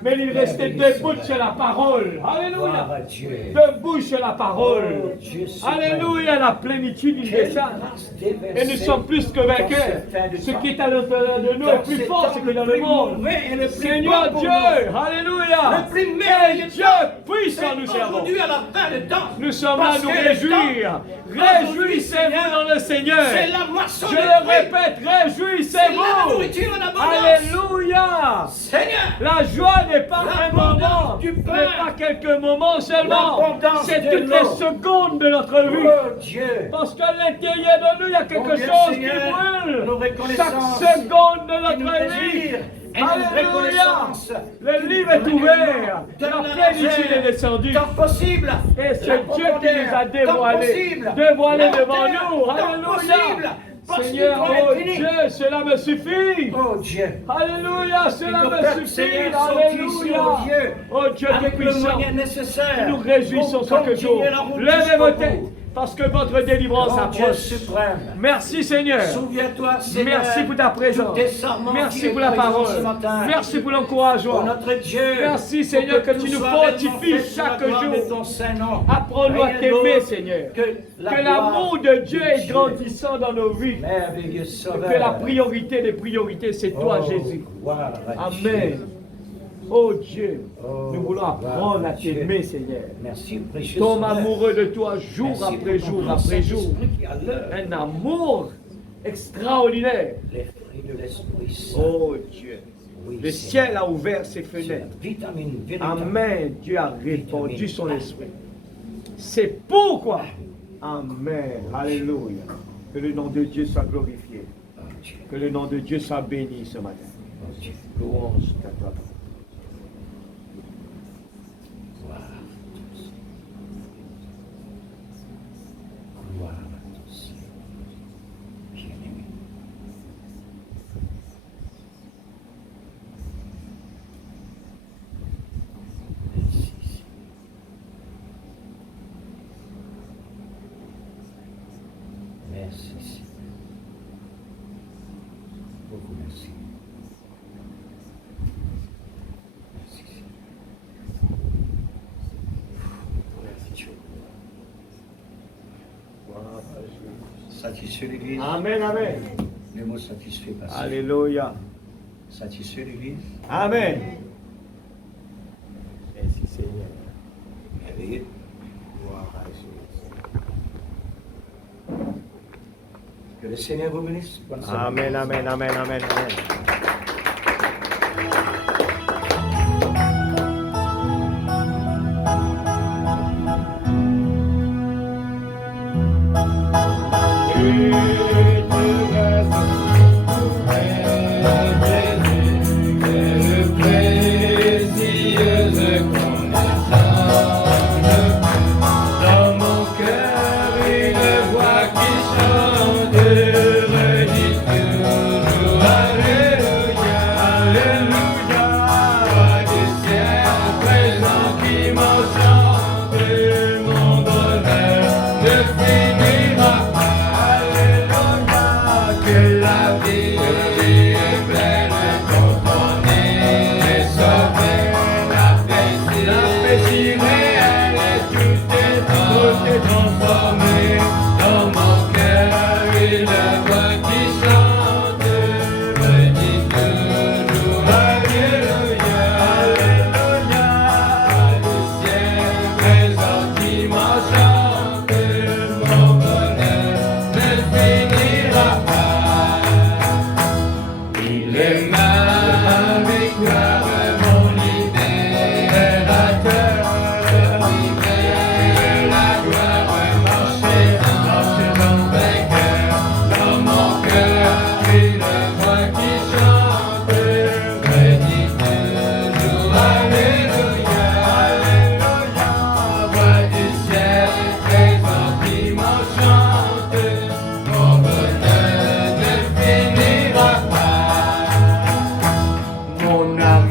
mais il restait debout sur la parole. Gloire Alléluia. à Dieu. Debout sur la parole. Oh, Dieu suprême. Alléluia, la plénitude du Quelle message. grâce déversée Et nous sommes plus que vainqueurs. dans ce fin de Ce temps. qui est à l'intérieur de nous Dans est plus cet fort homme que dans le plus monde. mauvais et le plus Seigneur bon pour Dieu, nous. alléluia. Le plus Et merveilleux Dieu temps, puissant c'est nous servons. aujourd'hui à la fin de temps. Nous sommes là à Parce nous que le réjouir. temps, Réjouissez-vous dans le Seigneur. c'est la moisson Je des le fruits. répète, C'est la réjouissez-vous. nourriture en abondance. Alléluia. Seigneur, La joie n'est pas un L'abondance moment, du n'est pain. pas quelques moments seulement. L'abondance C'est de toutes l'eau. les secondes de notre vie. oh Dieu, Parce qu'à l'intérieur de nous, il y a quelque Mon Dieu, chose Seigneur, qui nos brûle. reconnaissances Chaque seconde de qui nous notre vie. désire et nos Alléluia. reconnaissances. Le livre est ouvert. La plénitude est descendue. Tant possible. Et c'est Dieu qui nous a dévoilé devant nous. Alléluia. Seigneur, oh Dieu, cela me suffit. Oh Dieu. Alléluia, cela Que ton me peuple, suffit. Seigneur, sorti ici, Alléluia. oh Dieu, Oh Dieu avec le tout-puissant. moyen nécessaire. Nous réjouissons pour chaque jour. continuer la route Levez jusqu'au vos bout. têtes, parce que votre délivrance Oh Dieu approche. suprême. Merci Seigneur. Souviens-toi, Seigneur. Merci pour ta présence. tous tes serments Merci qui pour la présents parole. ce matin. Merci pour Oh l'encouragement. notre Dieu. Merci, pour Seigneur, que tu tout nous soit fortifies réellement fait chaque sur la gloire jour. de ton Saint-Nom. Apprends-nous à Rien t'aimer, d'autre Seigneur. Que Que l'amour de Dieu est grandissant dans nos vies. Merveilleux Et Sauveur. que la priorité des priorités, c'est toi, Oh, Jésus. gloire à Dieu. Amen. Oh Dieu, Oh, nous voulons apprendre gloire à à Dieu. t'aimer, Seigneur. Merci, précieux Tombe Sauveur. amoureux de toi jour Merci après pour ton jour grand après jour. Saint-Esprit qui a l'œuvre. Un amour extraordinaire. Les fruits de l'Esprit Saint. Oh Dieu. Oui, Le Seigneur. ciel a ouvert ses C'est la fenêtres. vitamine véritable. Amen. Dieu a répandu son esprit. C'est pourquoi. Amen. Alléluia. Que le nom de Dieu soit glorifié. Oh, Dieu. Que le nom de Dieu soit béni ce matin. Oh, Dieu. Louange à toi. Gloire à tous. Gloire à tous. Bien-aimés. Merci, Seigneur. Merci, Seigneur. Beaucoup merci. Merci, Seigneur. Merci, Dieu. Satisfait l'Église. Amen, amen. Le mot satisfait parce que Alléluia. satisfait l'Église. Amen. Merci Seigneur. Merveilleux. Gloire à Jésus. Que le Seigneur vous bénisse. Bonne semaine. Amen, amen, amen, amen, amen. Dans mon cœur, une voix qui chante, redit toujours Alléluia, Alléluia. Voix du ciel présent qui m'enchante, mon bonheur ne finira pas. Alléluia, que la vie est pleine quand on est sauvé. La paix irréelle, tout est transformé dans mon cœur. Une voix qui chante, me dit toujours Alléluia, Alléluia. Voix du ciel présent qui m'enchante, mon bonheur ne finira pas. Il est ma victoire, mon libérateur. Vive la gloire, marcher en vainqueur. Dans mon cœur, une voix qui chante, me dit toujours Alléluia, Alléluia. Voix du ciel présent qui m'enchante, mon bonheur ne finira pas. Mon âme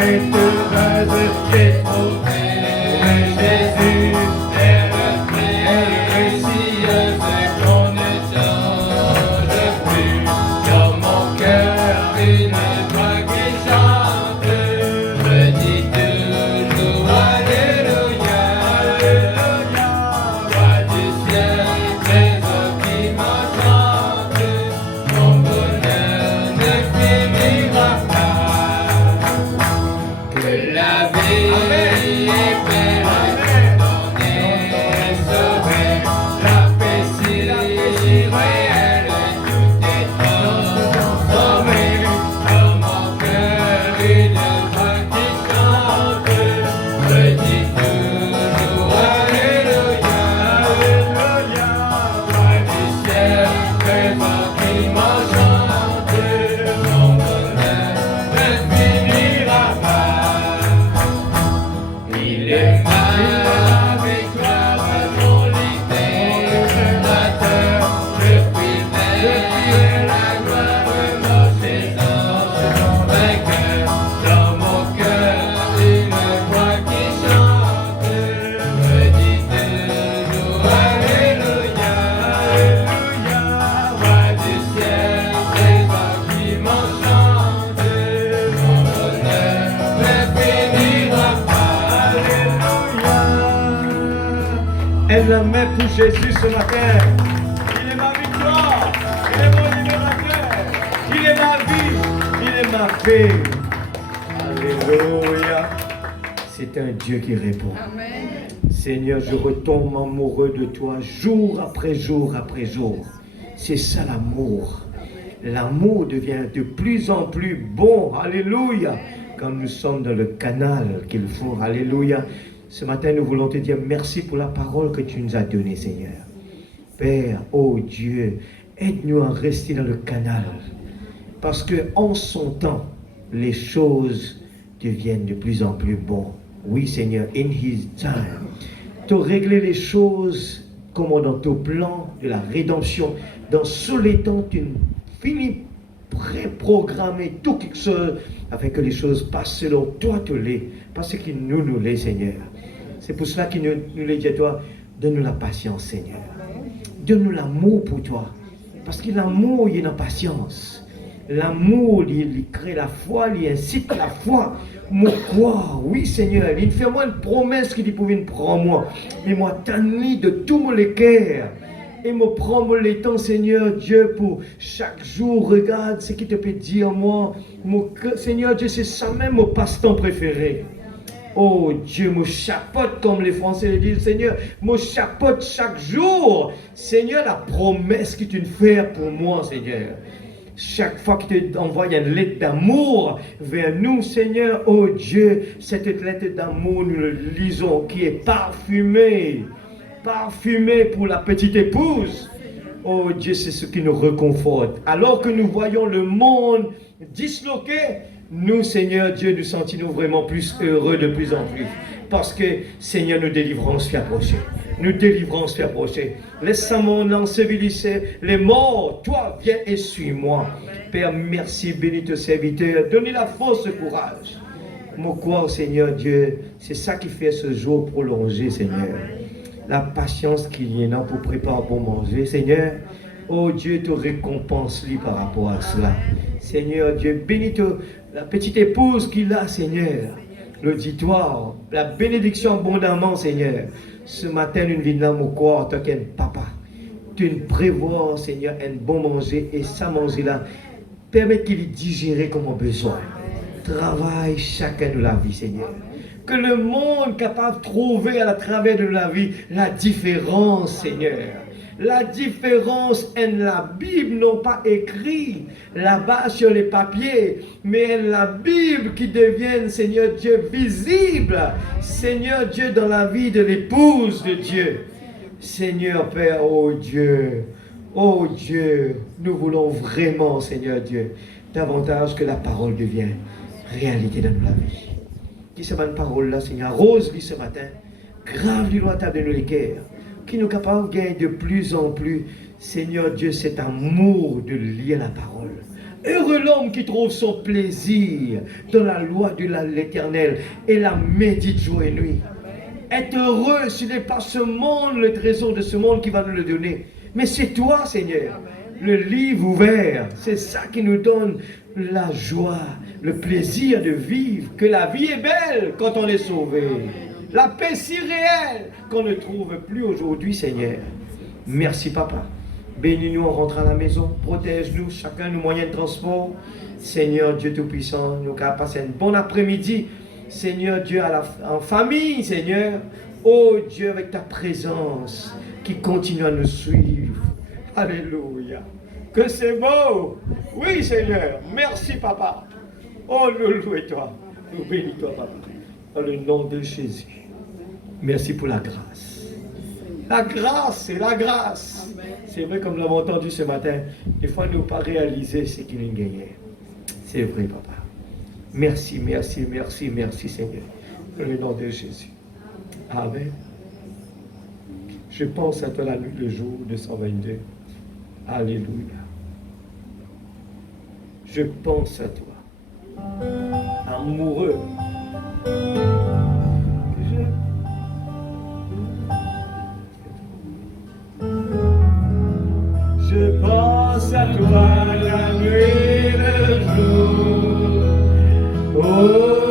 est heureuse, j'ai trouvé Jésus, terre précieuse qu'on ne change plus. Dans mon cœur, une voix qui chante, me Lève la main pour Jésus ce matin. Il est ma victoire. Il est mon libérateur. Il est ma vie. Il est ma paix. Alléluia. C'est un Dieu qui répond. Amen. Seigneur, je retombe amoureux de toi jour après jour après jour. C'est ça l'amour. L'amour devient de plus en plus bon. Alléluia. Quand nous sommes dans le canal qu'il faut. Alléluia. Ce matin, nous voulons te dire merci pour la parole que tu nous as donnée, Seigneur. Père, oh Dieu, aide-nous à rester dans le canal. Parce qu'en son temps, les choses deviennent de plus en plus bonnes. Oui, Seigneur, in His time. Tu as réglé les choses comme dans ton plan de la rédemption. Dans ce les temps, tu finis préprogrammer tout quelque chose afin que les choses passent selon toi, tu l'es. Parce que nous l'est, Seigneur. C'est pour cela qu'il nous les dit à toi, donne-nous la patience, Seigneur. Donne-nous l'amour pour toi. Parce que l'amour, il y a la patience. L'amour, il crée la foi, il incite la foi. Moi, quoi? Oui, Seigneur. Il fait moi une promesse qu'il dit pour venir prendre moi. Et moi, tanni de tout mon cœur. Et me prends le temps, Seigneur Dieu, pour chaque jour, regarde ce qu'il te peut dire moi. Seigneur Dieu, c'est ça même mon passe-temps préféré. Oh Dieu, me chapeaute comme les Français le disent, Seigneur, me chapeaute chaque jour. Seigneur, la promesse que tu me fais pour moi, Seigneur. Chaque fois que tu envoies une lettre d'amour vers nous, Seigneur, oh Dieu, cette lettre d'amour, nous le lisons, qui est parfumée. Parfumée pour la petite épouse. Oh Dieu, c'est ce qui nous réconforte. Alors que nous voyons le monde disloqué, nous, Seigneur Dieu, nous sentons vraiment plus heureux de plus en plus. Parce que, Seigneur, nos délivrances fait approcher. Nos délivrances fait approcher. Laisse mon ensevelisseur les morts. Toi, viens et suis-moi. Père, merci, bénis ton serviteur. Donnez la force, ce courage. Mon corps, Seigneur Dieu, c'est ça qui fait ce jour prolongé, Seigneur. La patience qu'il y en a pour préparer pour manger. Seigneur, oh Dieu, te récompense lui par rapport à cela. Seigneur Dieu, bénis la petite épouse qu'il a, Seigneur. L'auditoire, la bénédiction abondamment, Seigneur. Ce matin, nous venons dans mon corps, tant qu'un papa. Tu nous prévois, Seigneur, un bon manger et ça manger-là. Permets qu'il digère comme on a besoin. Travaille chacun de la vie, Seigneur. Que le monde capable de trouver à travers de la vie la différence, Seigneur. La différence en la Bible, non pas écrit là-bas sur les papiers, mais en la Bible qui devienne, Seigneur Dieu, visible. Seigneur Dieu, dans la vie de l'épouse de Dieu. Seigneur Père, oh Dieu, nous voulons vraiment, Seigneur Dieu, davantage que la parole devienne réalité dans la vie. Qui se met une parole là, Seigneur, rose lui ce matin, grave lui à table de nos cœurs, qui nous capable de gagner de plus en plus, Seigneur Dieu, cet amour de lier la parole. Heureux l'homme qui trouve son plaisir dans la loi de l'Éternel et la médite jour et nuit. Être heureux, ce n'est pas ce monde, le trésor de ce monde qui va nous le donner, mais c'est toi, Seigneur, le livre ouvert. C'est ça qui nous donne la joie, le plaisir de vivre, que la vie est belle quand on est sauvé. La paix si réelle qu'on ne trouve plus aujourd'hui, Seigneur. Merci, Papa. Bénis-nous en rentrant à la maison. Protège-nous, chacun nos moyens de transport. Seigneur Dieu Tout-Puissant, nous allons passer un bon après-midi. Seigneur Dieu, en famille, Seigneur. Oh Dieu, avec ta présence qui continue à nous suivre. Alléluia. Que c'est beau. Oui, Seigneur. Merci, Papa. Oh, nous louons-toi. Nous bénis-toi, Papa. Dans le nom de Jésus. Merci pour la grâce. La grâce, c'est la grâce. C'est vrai, comme nous l'avons entendu ce matin, des fois, nous n'avons pas réalisé ce qu'il nous gagnait. C'est vrai, Papa. Merci, merci, merci, merci, Seigneur. Dans le nom de Jésus. Amen. Je pense à toi la nuit, le jour 222. Alléluia. Je pense à toi. Amoureux. Je pense à toi la nuit, le jour. Oh.